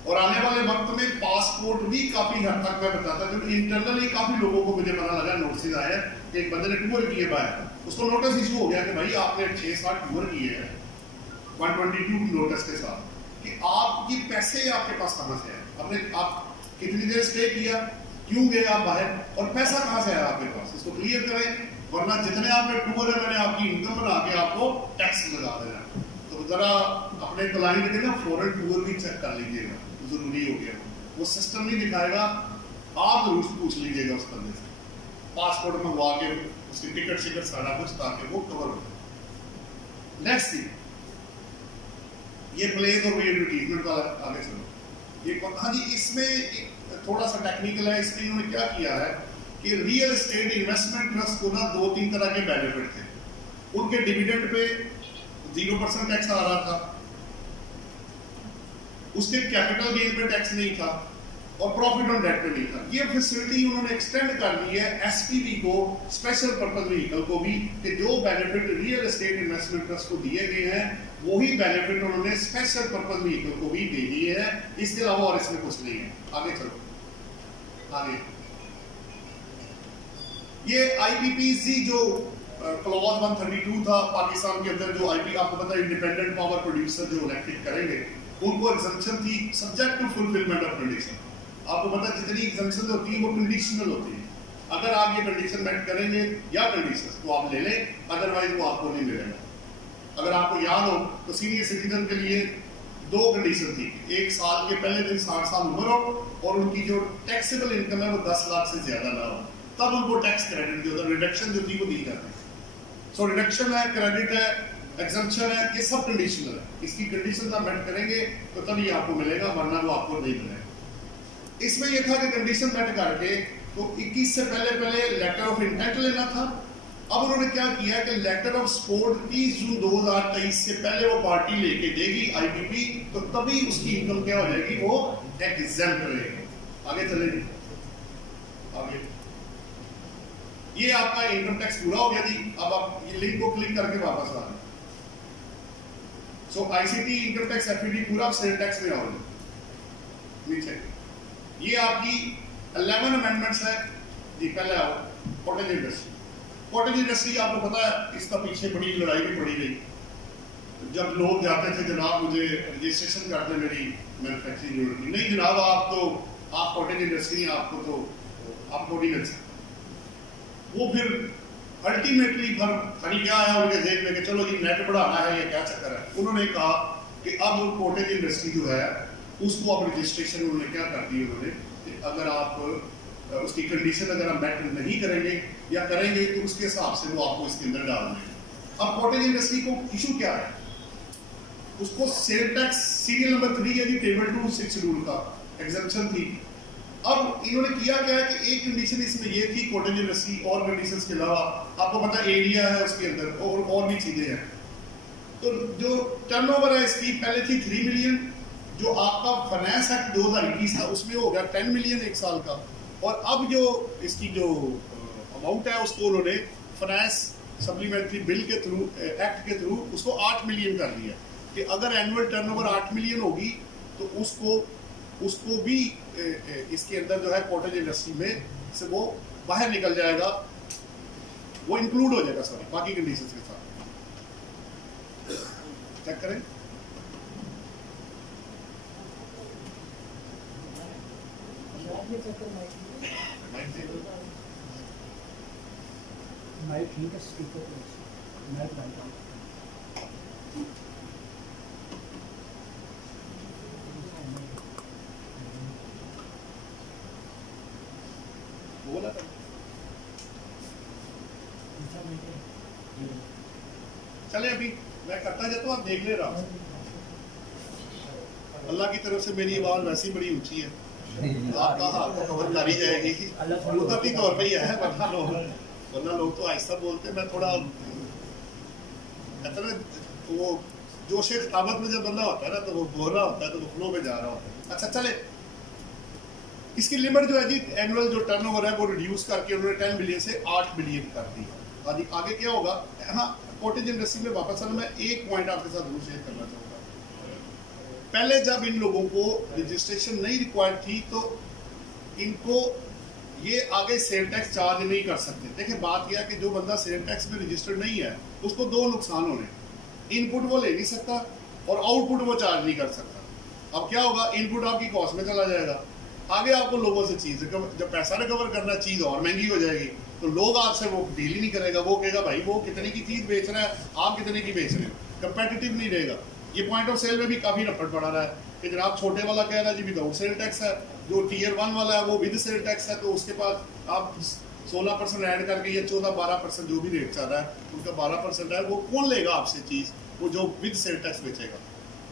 और आने वाले वक्त में पासपोर्ट भी काफी हद तक मैं बताता, क्योंकि इंटरनली काफी लोगों को मुझे पता लगा, नोटिस आए हैं कि एक बंदे ने टूर किए बाहर, उसको नोटिस इशू हो गया कि भाई आपने 6-7 टूर किए हैं 122 नोटिस के साथ, कि आपकी पैसे आपके पास कहां से आए, आपने आप कितनी देर स्टे किया, क्यों गए आप बाहर, और पैसा कहां से आया आपके पास, इसको क्लियर करें, वरना जितने आपके टूर है मैंने आपकी इनकम बना के आपको टैक्स लगा देना। तो जरा अपने क्लाइंट के ना फॉरेन टूर भी चेक कर लीजिएगा, जरूरी हो गया, वो सिस्टम नहीं दिखाएगा, आप जरूर पूछ लीजिएगा उस बंदे से, पासपोर्ट मंगवा के उसकी टिकट शिकट सारा कुछ, ताकि वो कवर हो। नेक्स्ट थिंग, ये प्लेस और एडवर्टीजमेंट वाला आगे चलो, ये हाँ जी, इसमें थोड़ा सा टेक्निकल है, इसमें इन्होंने क्या किया है कि रियल एस्टेट इन्वेस्टमेंट ट्रस्ट को ना 2-3 तरह के बेनिफिट थे, उनके डिविडेंड पे 0% टैक्स आ रहा था, उसके कैपिटल गेन पे टैक्स नहीं था, और प्रॉफिट ऑन डेट पे नहीं था। ये फैसिलिटी उन्होंने एक्सटेंड कर दी है एसपीवी को, स्पेशल पर्पस व्हीकल को भी, कि जो benefit real estate investment trust को दिए गए हैं वही बेनिफिट उन्होंने स्पेशल पर्पस व्हीकल को भी दे दिए हैं, इसके अलावा और इसमें कुछ नहीं है। आगे चलो, आगे ये आईपीपीसी जो क्लॉज 132 था पाकिस्तान के अंदर, जो आईपी आपको पता है इंडिपेंडेंट पावर प्रोड्यूसर जो इलेक्ट्रिक करेंगे उनको एग्जम्पशन थी subject to fulfilment of condition. आपको पता है जितनी एग्जम्पशन होती है वो कंडीशनल होती है, अगर आप ये कंडीशन मेट करेंगे या कंडीशन तो आप ले लें, अदरवाइज वो आपको नहीं मिलेगा। अगर आपको याद हो तो सीनियर सिटीजन के लिए 2 कंडीशन थी, 1 साल के पहले दिन 60 साल उम्र हो और उनकी जो टैक्सेबल इनकम है वो 10 लाख से ज्यादा ना हो, तब उनको टैक्स क्रेडिट जो था, रिडक्शन जो थी वो दी जाती है। सो रिडक्शन है, क्रेडिट है, एग्जम्पशन है, ये सब कंडीशनल है। इसकी कंडीशन आप मेट करेंगे तो तभी आपको मिलेगा, वरना वो आपको नहीं मिलेगा। इसमें यह था कि कंडीशन मेट करके तो 21 से पहले लेटर ऑफ इंटेंट लेना था। अब उन्होंने क्या किया कि लेटर ऑफ सपोर्ट 30 जून 2023 से पहले वो पार्टी लेके देगी आईपीपी, तो तभी उसकी इनकम क्या हो जाएगी, वो एग्जेम्प्ट रहेगी। आगे चलेंगे, आगे ये आपका इनकम टैक्स पूरा हो गया जी। अब आप ये लिंक को क्लिक करके वापस आ रहे हैं। सो आईसीटी इनकम टैक्स एफईडी पूरा सेल टैक्स में आओगे नीचे। ये आपकी 11 अमेंडमेंट्स है जी। पहले आओ कॉटेज इंडस्ट्री। कॉटेज इंडस्ट्री आपको पता है इसका पीछे बड़ी लड़ाई भी पड़ी रही। जब लोग जाते थे जनाब मुझे रजिस्ट्रेशन कर दे मेरी मैन्युफैक्चरिंग यूनिट की, नहीं जनाब आप कॉटेज इंडस्ट्री आपको तो आपको नहीं मिल सकता। वो फिर अल्टीमेटली फिर क्या आया उनके जेब में कि चलो जी नेट बढ़ाना है या क्या चक्कर है। उन्होंने कहा कि अब कॉटेज इंडस्ट्री जो है उसको अब रजिस्ट्रेशन उन्होंने क्या कर दी, उन्होंने अगर आप उसकी कंडीशन अगर आप मेट नहीं करेंगे या करेंगे तो उसके हिसाब से वो आपको इसके अंदर डाल देंगे। अब कॉटेज इंडस्ट्री को इशू क्या है, उसको सेल टैक्स सीरियल नंबर 3 है जी, टेबल 2 6 शेड्यूल का एग्जम्पशन थी। अब इन्होंने किया क्या है कि एक कंडीशन इसमें ये थी कॉटेज इंडस्ट्री, और कंडीशंस के अलावा आपको पता एरिया है उसके अंदर और भी चीजें हैं। तो जो टर्नओवर है इसकी पहले थी 3 मिलियन, जो आपका फाइनेंस एक्ट 2021 था उसमें हो गया 10 मिलियन 1 साल का, और अब जो इसकी जो अमाउंट है उसको उन्होंने फाइनेंस सप्लीमेंट्री बिल के थ्रू एक्ट के थ्रू उसको 8 मिलियन कर दिया कि अगर एनुअल टर्नओवर 8 मिलियन होगी तो उसको भी इसके अंदर जो है कॉटेज इंडस्ट्री में से वो बाहर निकल जाएगा, वो इंक्लूड हो जाएगा सॉरी बाकी कंडीशंस के साथ। चेक करें माइक ठीक है, स्पीकर माइक बंद बोला था। चले अभी मैं करता जाता हूँ, आप देख ले रहा हूँ। अल्लाह की तरफ से मेरी आवाज वैसी बड़ी ऊंची है, आपका हाथ तो कवर कर ही जाएगी, कुदरती तौर पे ही है, वरना लोग तो आहिस्ता बोलते। मैं थोड़ा कहते ना वो जोश खिताबत में जब बंदा होता है ना तो वो बोल रहा होता है तो वो फ्लो में जा रहा होता है। अच्छा चले, इसकी लिमिट जो है जी एनुअल जो टर्नओवर है वो रिड्यूस करके उन्होंने 10 बिलियन से 8 बिलियन कर दी। आगे क्या होगा। हाँ, कॉटेज इंडस्ट्री में वापस आना, मैं एक पॉइंट आपके साथ जरूर शेयर करना चाहूँगा। पहले जब इन लोगों को रजिस्ट्रेशन नहीं रिक्वायर्ड थी तो इनको ये आगे सेल टैक्स चार्ज नहीं कर सकते। देखिए बात यह है कि जो बंदा सेल टैक्स में रजिस्टर्ड नहीं है उसको दो नुकसान होने, इनपुट वो ले नहीं सकता और आउटपुट वो चार्ज नहीं कर सकता। अब क्या होगा, इनपुट आपकी कॉस्ट में चला जाएगा, आगे आपको लोगों से चीज़ जब पैसा रिकवर करना चीज़ और महंगी हो जाएगी तो लोग आपसे वो डील ही नहीं करेगा। वो कहेगा भाई वो कितने की चीज़ बेच रहा है, आप कितने की बेच रहे हो, कंपेटिटिव नहीं रहेगा। ये पॉइंट ऑफ सेल में भी काफ़ी रफड़ पड़ा रहा है कि जनाब छोटे वाला कह रहा है जी विदाउट सेल टैक्स है, जो टीयर 1 वाला है वो विद सेल टैक्स है, तो उसके पास आप 16% ऐड करके ये 14-12% जो भी रेट चल रहा है उनका 12% है, वो कौन लेगा आपसे चीज़, वो जो विद सेल टैक्स बेचेगा।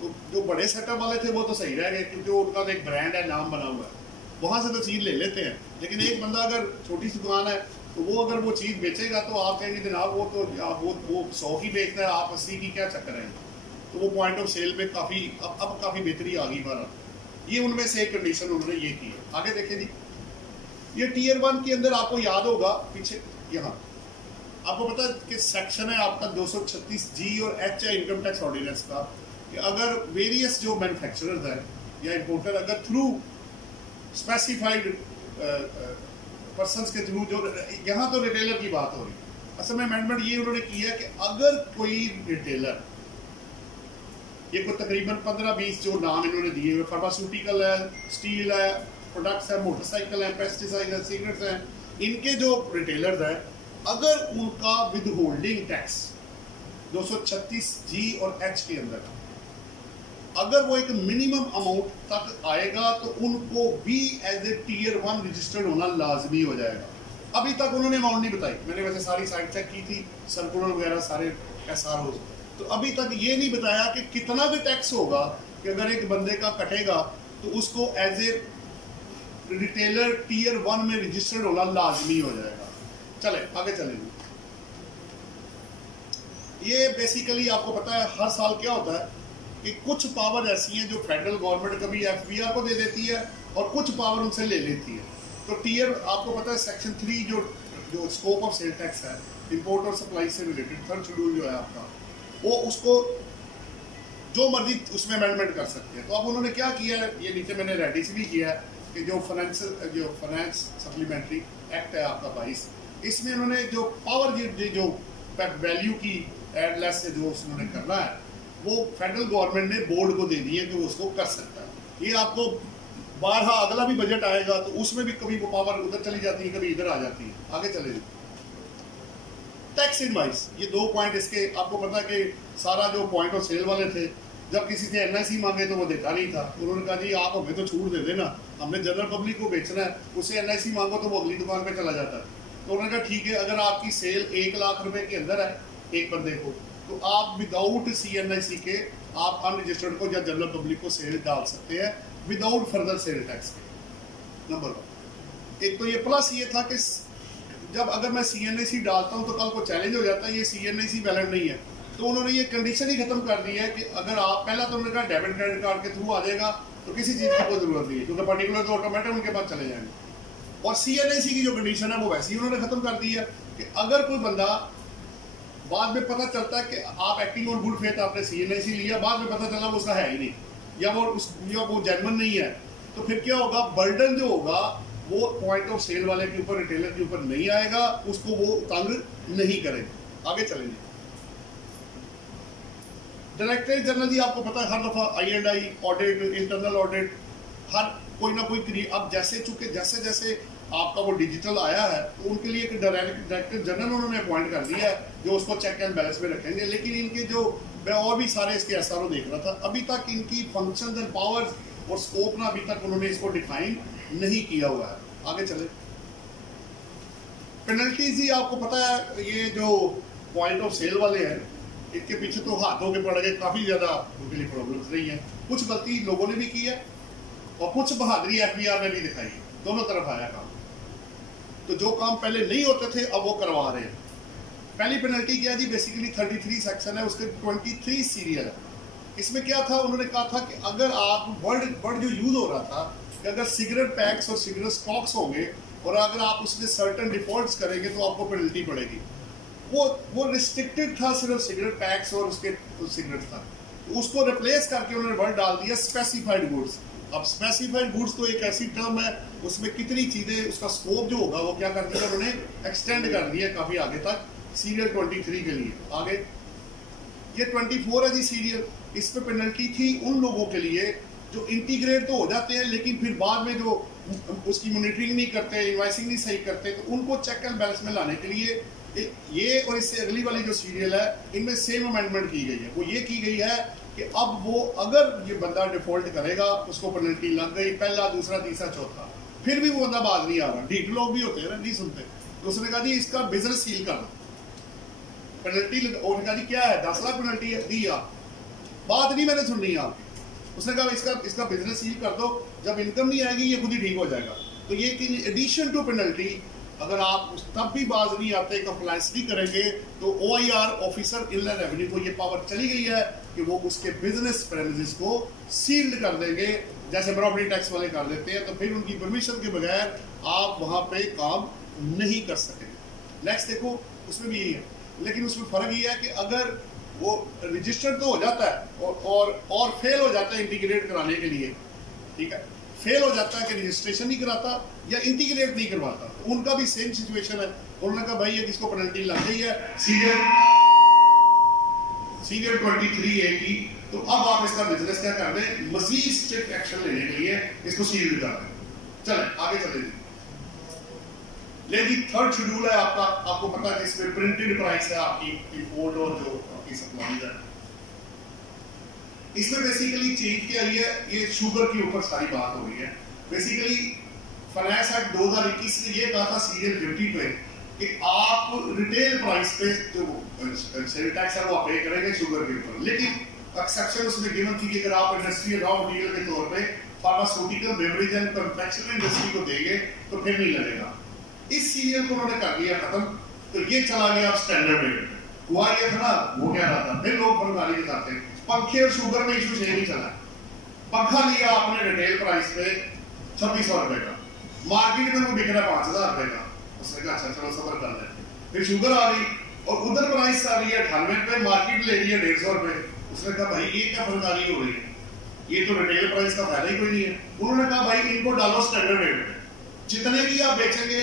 तो जो बड़े सेटअप वाले थे वो तो सही रह गए क्योंकि उनका एक ब्रांड है, नाम बना हुआ है, वहाँ से तो चीज़ ले लेते हैं। लेकिन एक बंदा अगर छोटी सी दुकान है तो वो अगर वो चीज़ बेचेगा तो आप कहेंगे जनाब वो तो वो 100 की बेचता है, आप 80 की क्या चक्कर है। तो वो पॉइंट ऑफ सेल में काफ़ी अब काफ़ी बेहतरी आ गई हमारा। ये उनमें से एक कंडीशन उन्होंने ये की है। आगे देखिए जी, ये टीयर 1 के अंदर आपको याद होगा पीछे यहाँ आपको पता है कि सेक्शन है आपका 236G और H है इनकम टैक्स ऑर्डिनेंस का, कि अगर वेरियस जो मैन्युफैक्चरर्स हैं या इम्पोर्टर अगर थ्रू स्पेसिफाइड पर्सन्स के थ्रू, जो यहाँ तो रिटेलर की बात हो रही है, असल में अमेंडमेंट ये उन्होंने की है कि अगर कोई रिटेलर, ये कोई तकरीबन 15-20 जो नाम इन्होंने दिए हुए, फार्मास्यूटिकल है, स्टील है, प्रोडक्ट्स है, मोटरसाइकिल है, पेस्टिसाइड है, सिगरेट्स हैं, इनके जो रिटेलर्स हैं अगर उनका विद होल्डिंग टैक्स 236G और H के अंदर अगर वो एक मिनिमम अमाउंट तक आएगा तो उनको भी एज ए टीयर 1 रजिस्टर्ड होना लाजमी हो जाएगा। अभी तक उन्होंने अमाउंट नहीं बताई, मैंने वैसे सारी साइट चेक की थी, सर्कुलर वगैरह सारे SRO, तो अभी तक ये नहीं बताया कि कितना भी टैक्स होगा कि अगर एक बंदे का कटेगा तो उसको एज ए रिटेलर टीयर 1 में रजिस्टर्ड होना लाजमी हो जाएगा। चले आगे चलेंगे। ये बेसिकली आपको पता है हर साल क्या होता है कि कुछ पावर ऐसी हैं जो फेडरल गवर्नमेंट कभी FBR को दे देती है और कुछ पावर उनसे ले लेती है। तो टीयर आपको पता है सेक्शन 3 जो स्कोप ऑफ सेल टैक्स है, इंपोर्ट और सप्लाई से रिलेटेड 3rd शेड्यूल जो है आपका, वो उसको जो मर्जी उसमें अमेंडमेंट कर सकते हैं। तो अब उन्होंने क्या किया है, ये नीचे मैंने रेडी से भी किया है कि जो फाइनेंस सप्लीमेंट्री एक्ट है आपका 22, इसमें उन्होंने जो पावर जो वैल्यू की एडलेस से जो उन्होंने करना है वो फेडरल गवर्नमेंट ने बोर्ड को दे दी है कि वो उसको कर सकता है। ये आपको 12 अगला भी बजट आएगा तो उसमें भी कभी वो पावर उधर चली जाती है, कभी इधर आ जाती है। आगे चले टैक्स इनवाइस, ये 2 पॉइंट इसके आपको पता है कि सारा जो पॉइंट ऑफ सेल वाले थे जब किसी से NIC मांगे तो वो देता नहीं था, उन्होंने कहा जी आप हमें तो छूट दे देना, हमने जनरल पब्लिक को बेचना है, उससे NIC मांगो तो वो अगली दुकान पे चला जाता है। तो उन्होंने कहा ठीक है, अगर आपकी सेल 1 लाख रुपए के अंदर है एक बंदे को तो आप विदाउट CNIC के आप अनरजिस्टर्ड को या जनरल पब्लिक को सेल डाल सकते हैं विदाउट फर्दर सेल टैक्स के। नंबर 1। एक तो ये प्लस ये था कि जब अगर मैं CNIC डालता हूँ तो कल को चैलेंज हो जाता है ये CNIC वैलिड नहीं है, तो उन्होंने ये कंडीशन ही खत्म कर दी है कि अगर आप पहला तो उन्होंने कहा डेबिट क्रेडिट कार्ड के थ्रू आ जाएगा तो किसी चीज़ की कोई जरूरत नहीं है क्योंकि पर्टिकुलर तो ऑटोमेटिक उनके पास चले जाएंगे। और CNIC की जो कंडीशन है वो वैसे ही उन्होंने खत्म कर दी है कि अगर कोई बंदा बाद में पता चलता है कि आप एक्टिंग ऑन गुड फेथ आपने CNIC लिया, बाद में पता चला वो उसका है ही नहीं या वो जेन्युइन नहीं है, तो फिर क्या होगा, बर्डन जो होगा वो पॉइंट ऑफ सेल वाले के ऊपर, रिटेलर के ऊपर नहीं आएगा, उसको वो तंग नहीं करेंगे। आगे चलेंगे। डायरेक्टर जनरल जी आपको पता है हर दफा I&I ऑडिट, इंटरनल ऑडिट, हर कोई ना कोई अब जैसे चूंकि जैसे जैसे आपका वो डिजिटल आया है तो उनके लिए एक डायरेक्टर जनरल उन्होंने अपॉइंट कर दिया है जो उसको चेक एंड बैलेंस में रखेंगे। लेकिन इनके जो मैं और भी सारे इसके SRO देख रहा था, अभी तक इनकी फंक्शंस एंड पावर्स और स्कोप ना अभी तक उन्होंने इसको डिफाइन नहीं किया हुआ है। आगे चले। पेनल्टीज ही आपको पता है ये जो पॉइंट ऑफ सेल वाले हैं इनके पीछे तो हाथों के पड़ गए, काफ़ी ज़्यादा उनके लिए प्रॉब्लम्स रही हैं। कुछ गलती लोगों ने भी की है और कुछ बहादुरी FBR ने भी दिखाई है, दोनों तरफ आया काम। तो जो काम पहले नहीं होते थे अब वो करवा रहे हैं। पहली पेनल्टी क्या जी, बेसिकली 33 सेक्शन है, उसके 23 सीरियल है। इसमें क्या था, उन्होंने कहा था कि अगर आप वर्ड जो यूज हो रहा था कि अगर सिगरेट पैक्स और सिगरेट स्टॉक्स होंगे और अगर आप उसमें सर्टन डिफॉल्ट्स करेंगे तो आपको पेनल्टी पड़ेगी। वो रिस्ट्रिक्टेड था सिर्फ सिगरेट पैक्स और उसके सिगरेट था। तो उसको रिप्लेस करके उन्होंने वर्ड डाल दिया स्पेसिफाइड गुड्स। अब स्पेसिफाइड गुड्स तो एक ऐसी टर्म है, उसमें कितनी चीजें, उसका स्कोप जो होगा वो क्या कर दिया उन्होंने, एक्सटेंड कर दिया काफी आगे तक सीरियल 23 के लिए। आगे ये 24 है जी सीरियल, इस पे पेनल्टी थी उन लोगों के लिए जो इंटीग्रेट तो हो जाते हैं लेकिन फिर बाद में जो उसकी मॉनिटरिंग नहीं करते, इनवॉइसिंग नहीं सही करते, तो उनको चेक एंड बैलेंस में लाने के लिए ये और इससे अगली वाली जो सीरियल है इनमें सेम अमेंडमेंट की गई है। वो ये की गई है कि अब वो अगर ये बंदा डिफॉल्ट करेगा उसको पेनल्टी लग गई, पहला दूसरा तीसरा चौथा, फिर भी वो बंदा बाज नहीं आ रहा, ढीठ लोग भी होते हैं ना, नहीं सुनते, तो उसने कहा जी इसका बिजनेस सील कर दो, पेनल्टी उन्होंने कहा जी क्या है 10 लाख पेनल्टी है, दी आप, बात नहीं मैंने सुननी है आपकी। उसने कहा इसका बिजनेस सील कर दो, जब इनकम नहीं आएगी ये खुद ही ठीक हो जाएगा। तो ये एडिशन टू पेनल्टी, अगर आप तब भी बाज नहीं आते, कंप्लायंस नहीं करेंगे, तो OIR ऑफिसर इनलैंड रेवेन्यू को ये पावर चली गई है कि वो उसके बिजनेस प्रेमिसेस को सील्ड कर देंगे, जैसे प्रॉपर्टी टैक्स वाले कर देते हैं, तो फिर उनकी परमिशन के बगैर आप वहां पे काम नहीं कर सकेंगे। नेक्स्ट देखो, उसमें भी यही है, लेकिन उसमें फर्क ये है कि अगर वो रजिस्टर्ड तो हो जाता है और फेल हो जाता है इंटीग्रेट कराने के लिए, ठीक है, फेल हो जाता है कि रजिस्ट्रेशन नहीं कराता या इंटीग्रेट नहीं करवाता, तो उनका भी सेम सिचुएशन है। उन्होंने कहा भाई ये किसको पेनल्टी लग गई है सीरियल 23A की, तो अब आप इसका बिजनेस क्या कर दें, मजीद स्ट्रिक्ट एक्शन लेने के लिए इसको सील कर दें। चले आगे चले जी, ले जी थर्ड शेड्यूल है आपका, आपको पता है इसमें प्रिंटेड प्राइस है आपकी इंपोर्ट और जो आपकी सप्लाई है। इसमें बेसिकली चेंज क्या है, ये शुगर के ऊपर सारी बात हो रही है। बेसिकली फाइनेंस एक्ट 2021 ने ये कहा था सीरियल 50 पे कि आप रिटेल प्राइस पे जो सेल टैक्स है वो आप पे करेंगे शुगर के ऊपर, लेकिन एक्सेप्शन उसमें गिवन थी कि अगर आप इंडस्ट्रियल रॉ मटेरियल के तौर पे pharmaceutical beverage and confectionery industry को देंगे तो फिर नहीं लगेगा। इस सीरियल को उन्होंने कर दिया खत्म, तो ये चला गया अब स्टैंडर्ड रेट पे। हुआ ये था ना, वो क्या रहा था, फिर लोग फनगाली के साथ थे, पंखे और शुगर में इशू नहीं चला। पंखा लिया आपने रिटेल प्राइस पे 2600 रुपए का, मार्केट में वो बिक रहा है 5000 रुपए का, उसने कहा अच्छा चलो सबर कर लेते। फिर शुगर आ गई और उधर प्राइस आ रही है 98 रुपए, मार्केट ले रही है 150 रुपए। उसने कहा भाई ये क्या फनगाली हो रही है, ये तो रिटेल प्राइस का फायदा ही कोई नहीं है। उन्होंने कहा भाई इनको डालो स्टैंडर्ड रेट पे, जितने भी आप बेचेंगे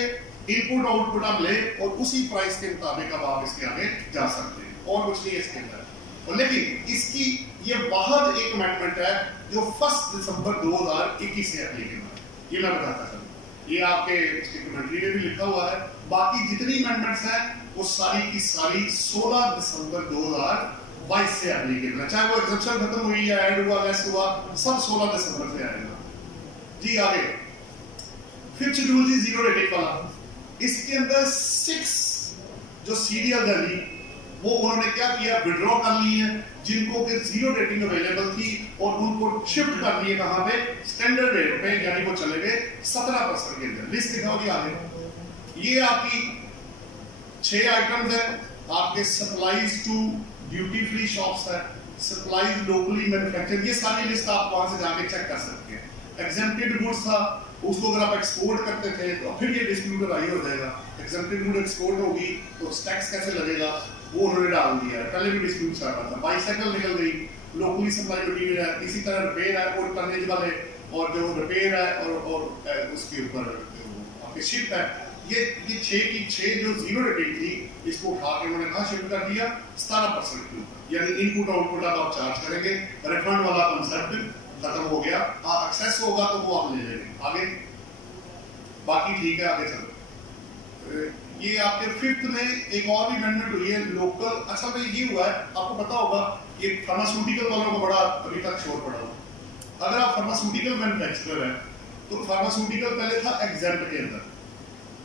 इनपुट आउटपुट आप ले और उसी प्राइस के मुताबिक अब आप इसके आगे जा सकते हैं, और कुछ नहीं इसके अंदर। और लेकिन इसकी ये बहुत एक अमेंडमेंट है जो 1 दिसंबर 2021 से एप्लीकेबल है, ये मैं बताता चलूं, ये आपके कमेंट्री में भी लिखा हुआ है। बाकी जितनी अमेंडमेंट्स हैं वो सारी की सारी 16 दिसंबर 2022 से एप्लीकेबल है, चाहे वो एग्जेम्पशन खत्म हुई या ऐड हुआ लेस हुआ, सब 16 दिसंबर से आएगा जी। आगे फिर शेड्यूल जी जीरो रेटिंग वाला, इसके अंदर 6 जो सीरियल है जी वो उन्होंने क्या किया, विड्रॉ कर ली है, जिनको कि जीरो रेटिंग अवेलेबल थी और उनको शिफ्ट कर दिए कहां पे, स्टैंडर्ड रेट पे, यानी वो चले गए 17% के अंदर। लिस्ट दिखाओगे आगे, ये आपकी 6 आइटम्स है आपके, supplies to duty free shops है, सप्लाईज लोकली मैन्युफैक्चर्ड, ये सारी लिस्ट आप वहां से जाके चेक कर सकते हैं। एग्जेम्प्टेड गुड्स था, उसको अगर आप एक्सपोर्ट करते थे तो फिर ये डिस्प्यूट राइज हो जाएगा, एग्जेम्प्टेड गुड एक्सपोर्ट होगी तो टैक्स कैसे लगेगा, वो उन्होंने डाल दिया है, पहले भी डिस्प्यूट चल रहा था। बाइसाइकिल निकल गई, लोकली सप्लाई मटीरियल है, इसी तरह रिपेयर है और टर्नेज वाले, और जो रिपेयर है और उसके ऊपर आपके शिप है, ये 6 की 6 जो जीरो रेटिंग थी इसको उठा के उन्होंने कहा शिफ्ट कर दिया 17% के ऊपर, यानी इनपुट आउटपुट आप चार्ज करेंगे, रिफंड वाला कंसेप्ट खत्म हो गया। एक्सेस होगा तो वो आप ले लेंगे आगे, बाकी ठीक है आगे चलो। ये आपके 5th में एक और भी अमेंडमेंट हुई है लोकल, असल में ये हुआ है आपको पता होगा, ये फार्मास्यूटिकल वालों को बड़ा अभी तक शोर पड़ा हुआ। अगर आप फार्मास्यूटिकल मैन्युफैक्चरर हैं तो फार्मास्यूटिकल पहले था एग्जेम्प्ट के अंदर,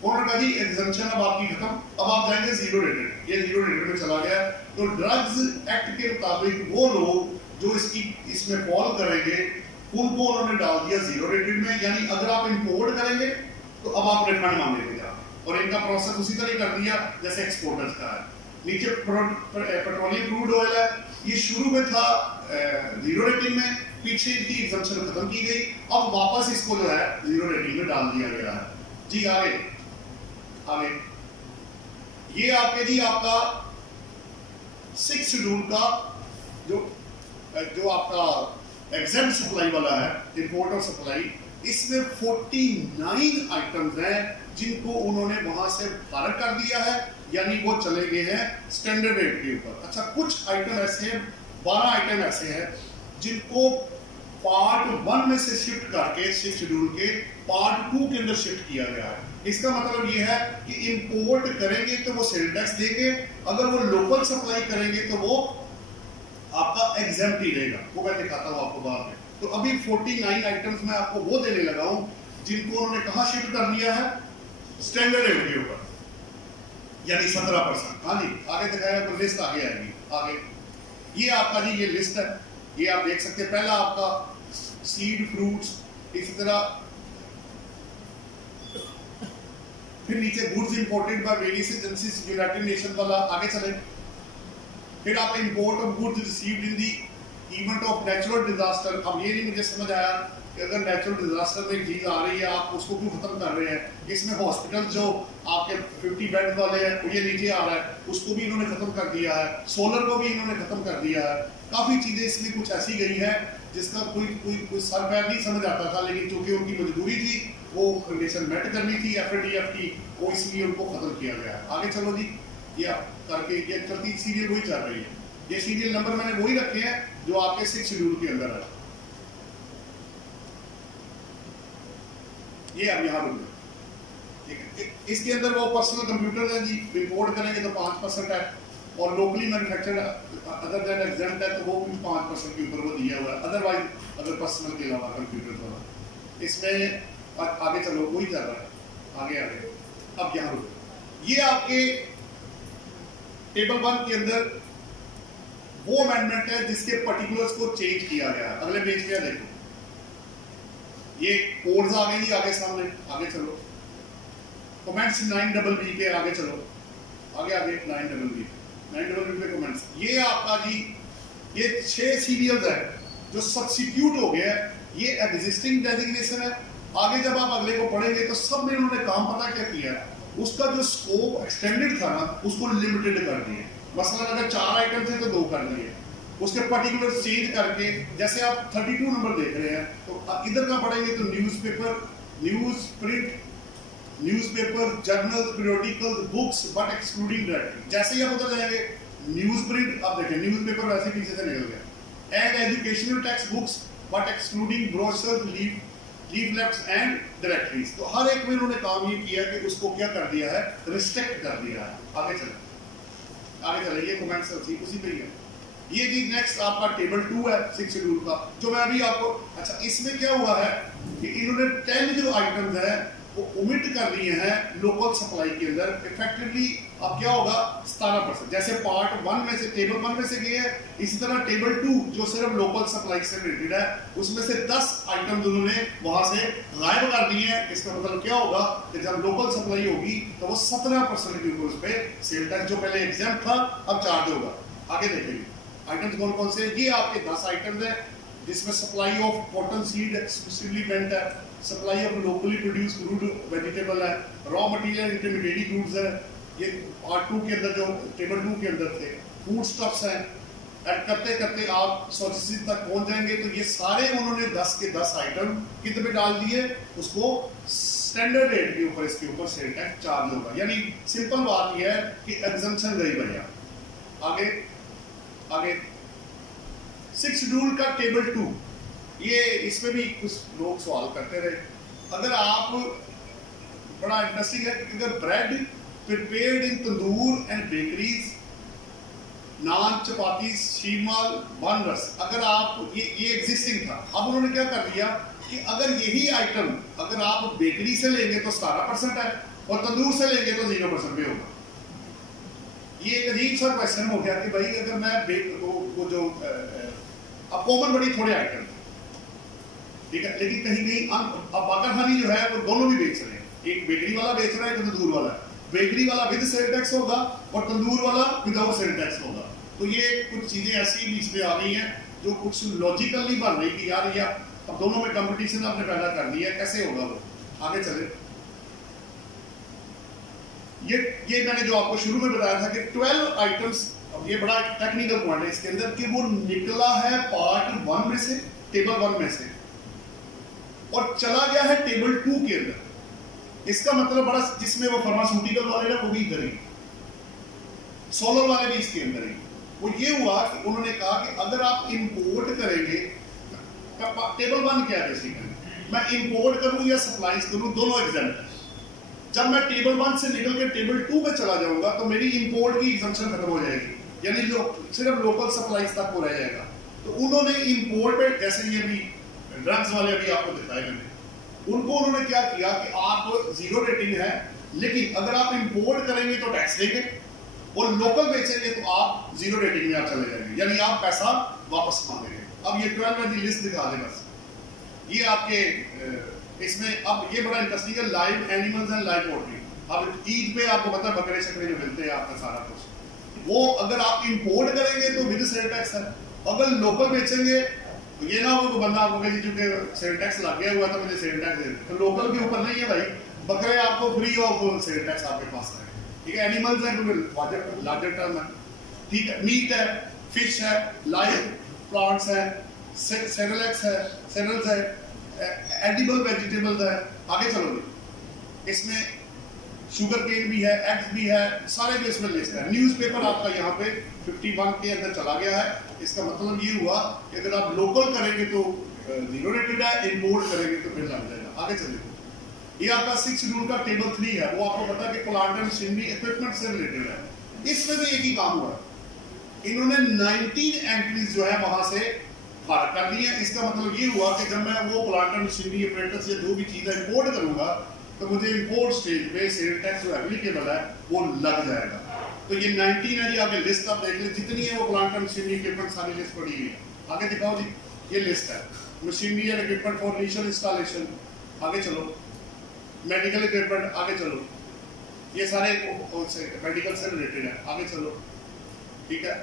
उन्होंने कहा जी एग्जेम्पशन अब आपकी खत्म, अब आप जाएंगे जीरो रेटेड, ये जीरो रेटेड में चला गया। तो ड्रग्स एक्ट के मुताबिक वो लोग जो इसमें फॉल करेंगे उनको उन्होंने डाल दिया जीरो रेटेड में, यानी अगर आप इंपोर्ट करेंगे तो अब आप रिफंड मांगेंगे आप, और इनका प्रोसेस उसी तरह कर दिया जैसे एक्सपोर्टर्स का है। नीचे पेट्रोलियम क्रूड ऑयल है, ये शुरू में था जीरो रेटिंग में, पीछे की एग्जम्पशन खत्म की गई, अब वापस इसको जो है जीरो रेटिंग में डाल दिया गया है जी। आगे ये आपके जी आपका 6 शेड्यूल का जो जो आपका एग्जेम्प्ट सप्लाई वाला है, इंपोर्ट और सप्लाई, इसमें 49 आइटम्स हैं जिनको उन्होंने वहां से खारिज कर दिया है, यानी वो चले गए हैं स्टैंडर्ड रेट के ऊपर। अच्छा, कुछ आइटम ऐसे हैं, 12 आइटम ऐसे हैं जिनको पार्ट 1 में से शिफ्ट करके 6 शेड्यूल के पार्ट 2 के अंदर शिफ्ट किया गया है। इसका मतलब ये है कि इंपोर्ट करेंगे तो वो सेल टैक्स देंगे, अगर वो लोकल सप्लाई करेंगे तो वो आपका एग्जेम्प्ट ही रहेगा। वो मैं दिखाता हूं आपको बाद में। तो अभी 49 आइटम्स मैं आपको वो देने लगा हूं जिनको उन्होंने कहां शिफ्ट कर दिया है, स्टैंडर्ड रेट के ऊपर, यानी 17%। हाँ जी, आगे दिखाएगा तो लिस्ट आगे आएगी। आगे ये आपका जी ये लिस्ट है, ये आप देख सकते हैं। पहला आपका सीड फ्रूट्स, इसी तरह फिर नीचे goods imported by various agencies, United nation वाला आगे चले। फिर आप import of goods received in the event of natural disaster. अब ये नहीं मुझे समझ आया कि अगर नेचुरल डिजास्टर में एक चीज आ रही है आप उसको क्यों खत्म कर रहे हैं। इसमें हॉस्पिटल जो आपके 50 बेड वाले हैं ये नीचे आ रहा है, उसको भी इन्होंने खत्म कर दिया है, सोलर को भी इन्होंने खत्म कर दिया है। काफी चीजें इसमें कुछ ऐसी गई है जिसका कोई सर पैर नहीं समझ आता था, लेकिन चूंकि उनकी मजबूरी थी, वो कंडीशन मेट करनी थी FATF की, वो इसलिए उनको खत्म किया गया है। आगे चलो जी, ये आप करके ये चलती सीरियल वही चल रही है। ये सीरियल नंबर मैंने वही रखे हैं जो आपके 6 शेड्यूल के अंदर है। ये अब यहाँ रुक गए। इसके अंदर वो पर्सनल कंप्यूटर है जी, इंपोर्ट करेंगे तो 5% है, और locally manufactured other than exempt है तो वो भी 5% के ऊपर वो दिया हुआ है। अदरवाइज अगर पर्सनल के अलावा कंप्यूटर वाला, इसमें आगे चलो वही चल रहा है। आगे अब यहाँ रुक। ये आपके टेबल 1 के अंदर वो अमेंडमेंट है जिसके पर्टिकुलर्स को चेंज किया गया है। अगले पेज पे देखो, ये कोड्स आ गए जी आगे सामने। आगे चलो, कमेंट्स 9BB के आगे चलो, आगे 9BB पे कमेंट्स। ये आपका जी ये 6 सीरियल्स है जो सब्स्टिट्यूट हो गया है, ये एग्जिस्टिंग डेजिग्नेशन है। आगे जब आप अगले को पढ़ेंगे तो सब में उन्होंने काम पता क्या किया है, उसका जो स्कोप एक्सटेंडेड था ना उसको लिमिटेड कर दिए। मसलन अगर 4 आइटम थे तो 2 कर दिए, उसके पर्टिकुलर चेंज करके। जैसे आप 32 नंबर देख रहे हैं तो इधर का पढ़ेंगे तो newspaper, news print, newspaper, journal, periodical, books but excluding directory. जैसे ही आप उधर जाएंगे न्यूज प्रिंट, आप देखें न्यूज़पेपर वैसे पीछे से निकल गया, and educational text books but excluding brochure, leaflets and directories. तो हर एक में उन्होंने काम ये किया कि उसको क्या कर दिया है, रिस्ट्रिक्ट कर दिया है। आगे चले ये कमेंट्स उसी पे ही है। ये जी नेक्स्ट आपका टेबल 2 है 6 शेड्यूल का, जो मैं अभी आपको। अच्छा, इसमें क्या हुआ है कि इन्होंने 10 जो आइटम्स हैं वो ओमिट कर दिए हैं लोकल सप्लाई के अंदर। इफेक्टिवली अब क्या होगा, 17%। जैसे पार्ट 1 में से, टेबल 1 में से गए हैं, इसी तरह टेबल 2 जो सिर्फ लोकल सप्लाई से रिलेटेड है उसमें से 10 आइटम्स उन्होंने वहां से गायब कर दिए हैं। इसका मतलब क्या होगा कि जब लोकल सप्लाई होगी तो वो 17% के ऊपर उस पर सेल टैक्स जो पहले एग्जेम्प्ट था अब चार्ज होगा। आगे देखेंगे आइटम्स कौन कौन से। ये आपके 10 आइटम्स हैं जिसमें supply of cotton seed exclusively meant है, supply of locally produced fruit vegetable है, रॉ मटेरियल इंटरमीडिएट गुड्स है, ये पार्ट 2 के अंदर जो टेबल 2 के अंदर थे, फूड स्टफ्स हैं। ऐड करते करते आप 180 तक पहुंच जाएंगे। तो ये सारे उन्होंने 10 के 10 आइटम कितने पे डाल दिए, उसको स्टैंडर्ड रेट के ऊपर, इसके ऊपर सेल टैक्स चार्ज होगा। यानी सिंपल बात यह है कि एग्जम्पशन गई भैया। आगे 6 शेड्यूल का टेबल 2, ये इसमें भी कुछ लोग सवाल करते रहे। अगर आप, बड़ा इंटरेस्टिंग है कि अगर bread prepared in tandoor and bakeries, naan, chapati, sheermal, bun, rusk, अगर आप ये एग्जिस्टिंग था। अब उन्होंने क्या कर दिया कि अगर यही आइटम अगर आप बेकरी से लेंगे तो 17% है और तंदूर से लेंगे तो 0% पे होगा। ये एक अजीब सा क्वेश्चन हो गया कि भाई अगर मैं वो जो अब कॉमन बड़ी थोड़े आइटम, ठीक है, लेकिन कहीं कहीं अब बाकरखानी जो है वो दोनों भी बेच रहे हैं। एक बेकरी वाला बेच रहा है, एक तंदूर वाला है। बेकरी वाला विद सेल टैक्स होगा और तंदूर वाला विदाउट सेल टैक्स होगा। तो ये कुछ चीजें ऐसी बीच में आ रही हैं जो कुछ लॉजिकल नहीं बन रही कि यार ये अब दोनों में कंपटीशन आपने पैदा कर दिया, कैसे होगा वो। आगे चले, ये मैंने जो आपको शुरू में बताया था कि 12 आइटम्स अब ये बड़ा टेक्निकल पॉइंट है इसके अंदर कि वो निकला है पार्ट 1 में से, टेबल 1 में से, और चला गया है टेबल 2 के अंदर। इसका मतलब बड़ा, जिसमें वो फार्मास्यूटिकल वाले ना वो भी इधर ही, सोलर वाले भी इसके अंदर ही। वो ये हुआ कि उन्होंने कहा कि अगर आप इंपोर्ट करेंगे, टेबल 1 क्या है बेसिकली, मैं इंपोर्ट करूं या सप्लाईज करूं, दोनों एग्जाम्पल है। जब मैं टेबल 1 से निकल के टेबल 2 में चला जाऊंगा तो मेरी इंपोर्ट की एग्जम्पशन खत्म हो जाएगी, यानी सिर्फ लोकल सप्लाईज तक हो रह जाएगा। तो उन्होंने इंपोर्ट पे, जैसे ये भी ड्रग्स वाले अभी आपको दिखाए मैंने, उनको उन्होंने क्या किया कि आप 0 रेटिंग है, लेकिन अगर आप इंपोर्ट करेंगे तो टैक्स देंगे और लोकल बेचेंगे तो आप 0 रेटिंग में आप चले जाएंगे, यानी आप पैसा वापस मांगेंगे। अब ये 12 में लिस्ट दिखा दे बस, ये आपके इसमें। अब ये बड़ा इंटरेस्टिंग है, live animals and live poultry. अब ईद पे आपको पता है बकरे शकरे जो मिलते हैं आपका सारा कुछ, वो अगर आप इंपोर्ट करेंगे तो विद सेल टैक्स है, अगर लोकल बेचेंगे तो ये ना वो बंदा आपको कहे चूंकि सेल टैक्स लग गया हुआ तो मुझे सेल टैक्स दे दे, तो लोकल के ऊपर नहीं है भाई, बकरे आपको फ्री ऑफ सेल टैक्स आपके पास है। ठीक है, एनिमल्स है क्योंकि लार्जर टर्म है। ठीक है, मीट है, फिश है, लाइव प्लांट्स है, सेरेलेक्स है, सेरेल्स है, एडिबल वेजिटेबल्स है। आगे चलोगे, इसमें शुगर केन भी है, एग्स भी है, सारे जो इसमें लिस्ट है। न्यूज़पेपर आपका यहाँ पे 51 के अंदर चला गया है। इसका मतलब ये हुआ कि अगर आप लोकल करेंगे तो 0 रेटेड है, इंपोर्ट करेंगे तो फिर लग जाएगा। आगे चलिए, ये आपका 6 शेड्यूल का टेबल 3 है, वो आपको पता है कि प्लांट एंड मशीनरी इक्विपमेंट से रिलेटेड है। इसमें भी एक ही काम हुआ, इन्होंने 19 एंट्रीज जो है वहां से फारग कर दी है। इसका मतलब ये हुआ कि जब मैं वो प्लांट एंड मशीनरी अपरेटस या जो भी चीज इंपोर्ट करूंगा तो मुझे इंपोर्ट स्टेज पे सेल टैक्स जो एप्लीकेबल है वो लग जाएगा। तो ये 19 है जी, आगे लिस्ट आप देख ले, जितनी है वो प्लांट एंड मशीनरी इक्विपमेंट सारी लिस्ट पड़ी हुई है। आगे दिखाओ जी, ये लिस्ट है, machinery and equipment for initial installation. आगे चलो, मेडिकल इक्विपमेंट, आगे चलो, ये सारे मेडिकल से रिलेटेड है। आगे चलो, ठीक है,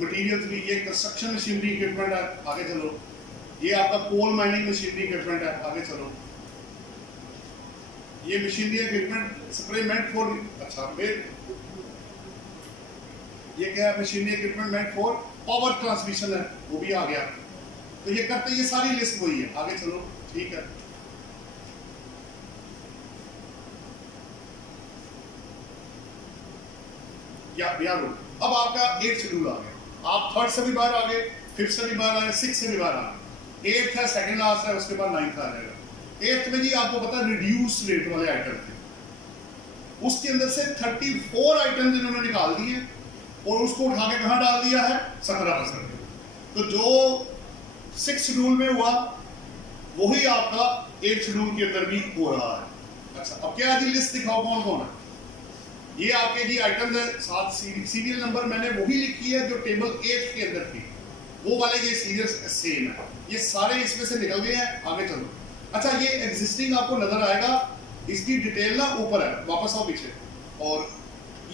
मटीरियल्स भी, ये कंस्ट्रक्शन मशीनरी इक्विपमेंट है। आगे चलो, ये आपका कोल माइनिंग मशीनरी इक्विपमेंट है। आगे चलो, ये मशीनरी इक्विपमेंट सप्लीमेंट फॉर, अच्छा फिर ये क्या है, machinery equipment meant for power transmission है, वो भी आ गया। तो ये करते, ये सारी लिस्ट वही है। आगे चलो, ठीक है, यार अब आपका 8 शेड्यूल आ गया, आप 3rd से भी बाहर आ गए, 5th से भी बाहर आ गए, 6th से भी बाहर आ गए, 8th है सेकंड लास्ट है, उसके बाद 9th आ जाएगा। 8th में जी आपको पता है रिड्यूस रेट वाले आइटम थे, उसके अंदर से 34 आइटम इन्होंने निकाल दिए और उसको उठा के कहां डाल दिया है, 17%। तो जो 6 शेड्यूल में हुआ वही आपका 8 शेड्यूल के अंदर भी हो रहा है। अच्छा, अब क्या जी लिस्ट दिखाओ कौन कौन है। ये आपके जी आइटम्स है, साथ सीरियल नंबर मैंने वही लिखी है जो टेबल 8 के अंदर थी, वो वाले ये सीरियल सेम है, ये सारे इसमें से निकल गए हैं। आगे चलो, अच्छा ये एग्जिस्टिंग आपको नजर आएगा, इसकी डिटेल ना ऊपर है, वापस आओ पीछे, और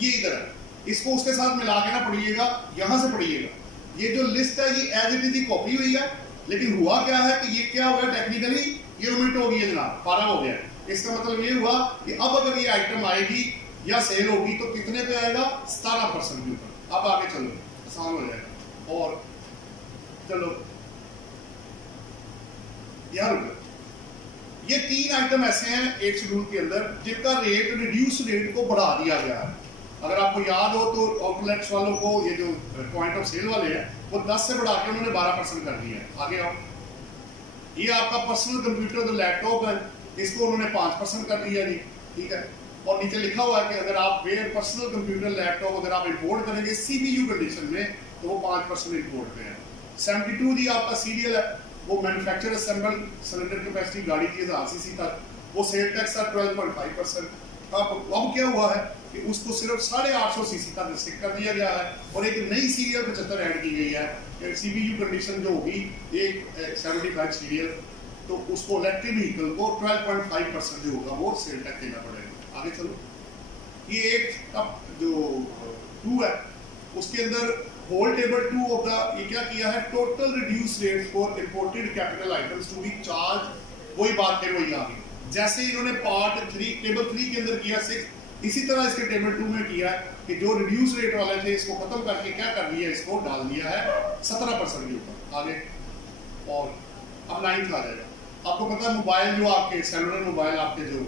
ये इधर है, इसको उसके साथ मिला के ना पढ़िएगा, यहां से पढ़िएगा। ये जो लिस्ट है ये एज इट इज कॉपी हुई है, लेकिन हुआ क्या है कि ये क्या हो गया, टेक्निकली ये ओमिट हो गई है जनाब, पारा हो गया। इसका मतलब ये हुआ कि अब अगर ये आइटम आएगी या सेल होगी तो कितने पे आएगा, 17% के ऊपर। अब आगे चलो, आसान हो जाएगा। और चलो यार, ये 3 आइटम ऐसे हैं 8 शेड्यूल के अंदर जिनका रेट, रिड्यूस रेट को बढ़ा दिया गया है। अगर आपको याद हो तो आउटलेट्स वालों को, ये जो पॉइंट ऑफ सेल वाले हैं, वो 10 से बढ़ा के उन्होंने 12% कर दिया है। आगे आओ, ये आपका पर्सनल कंप्यूटर जो लैपटॉप है, इसको उन्होंने 5% कर दिया जी, ठीक है। और नीचे लिखा हुआ है कि अगर आप वेयर पर्सनल कंप्यूटर लैपटॉप अगर आप इंपोर्ट करेंगे सीपीयू कंडीशन में तो वो 5% इंपोर्ट पे है। 72 जी आपका सीरियल है, वो मैन्युफैक्चर असेंबल सिलेंडर कैपेसिटी गाड़ी की 1000 सीसी तक, वो सेल टैक्स था 12.5%। अब क्या हुआ है कि उसको सिर्फ 850 सीसी तक रिस्ट्रिक्ट कर दिया गया है और एक नई सीरियल 75 ऐड की गई है। सीपीयू कंडीशन जो होगी एक 75 सीरियल, तो उसको इलेक्ट्रिक व्हीकल को 12.5% जो होगा वो सेल टैक्स देना पड़ेगा। आगे चलो, ये एक अब जो 2 है उसके अंदर होल टेबल 2 ऑफ द, ये क्या किया है, total reduce rate for imported capital items to be charge, वही बात फिर वही आ गई जैसे इन्होंने पार्ट 3 टेबल 3 के अंदर किया 6, इसी तरह इसके टेबल 2 में किया है कि जो रिड्यूस रेट वाले थे इसको खत्म करके क्या कर दिया, इसको डाल दिया है 17% के ऊपर आगे। और अब 9th आ जाएगा। आपको पता है मोबाइल जो आपके सेलुलर मोबाइल आपके जो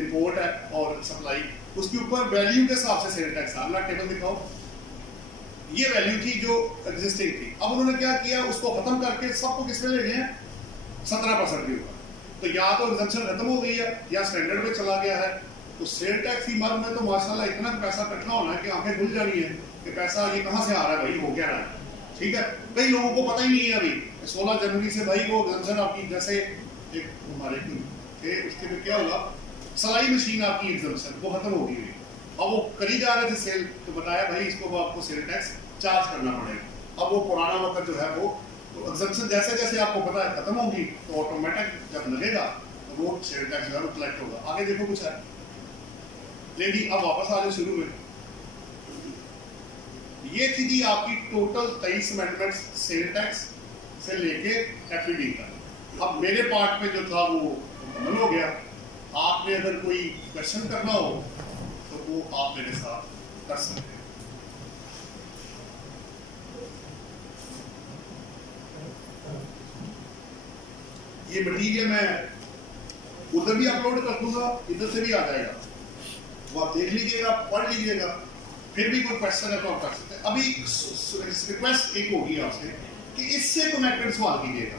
इंपोर्ट है और सप्लाई, उसके ऊपर वैल्यू के हिसाब से सेल टैक्स अगला टेबल दिखाओ। ये वैल्यू थी जो एग्जिस्टिंग थी। अब उन्होंने क्या किया, उसको खत्म करके सबको किस में ले गए हैं 17% के ऊपर। तो या तो एग्जम्पशन खत्म हो गई है या स्टैंडर्ड में चला गया है। तो सेल टैक्स की मद में तो माशाल्लाह इतना पैसा इकट्ठा होना है कि आंखें खुल जानी है कि पैसा ये कहाँ से आ रहा है भाई, हो क्या रहा है। ठीक है, कई लोगों को पता ही नहीं है अभी 16 जनवरी से भाई वो एग्जम्पशन आपकी, जैसे एक हमारे उसके में क्या होगा, सलाई मशीन आपकी एग्जम्पशन वो खत्म हो गई। अब वो करी जा रहे थे सेल, तो बताया भाई इसको आपको सेल टैक्स चार्ज करना पड़ेगा। अब वो पुराना वक्त जो है वो तो एग्जम्पशन जैसे जैसे आपको पता है खत्म होगी तो ऑटोमेटिक जब लगेगा तो वो सेल टैक्स जो है वो कलेक्ट होगा। आगे देखो कुछ है, लेकिन अब वापस आ जाओ शुरू में। ये थी जी आपकी टोटल 23 अमेंडमेंट्स सेल टैक्स से लेके एफईडी तक। अब मेरे पार्ट में जो था वो मुकम्मल हो गया। आपने अगर कोई क्वेश्चन करना हो तो वो आप मेरे साथ कर सकते हैं। ये मटीरियल मैं उधर भी अपलोड कर दूंगा, इधर से भी आ जाएगा, वो आप देख लीजिएगा, पढ़ लीजिएगा। फिर भी कोई क्वेश्चन है तो आप कर सकते हैं। अभी रिक्वेस्ट एक होगी आपसे कि इससे कनेक्टेड सवाल कीजिएगा।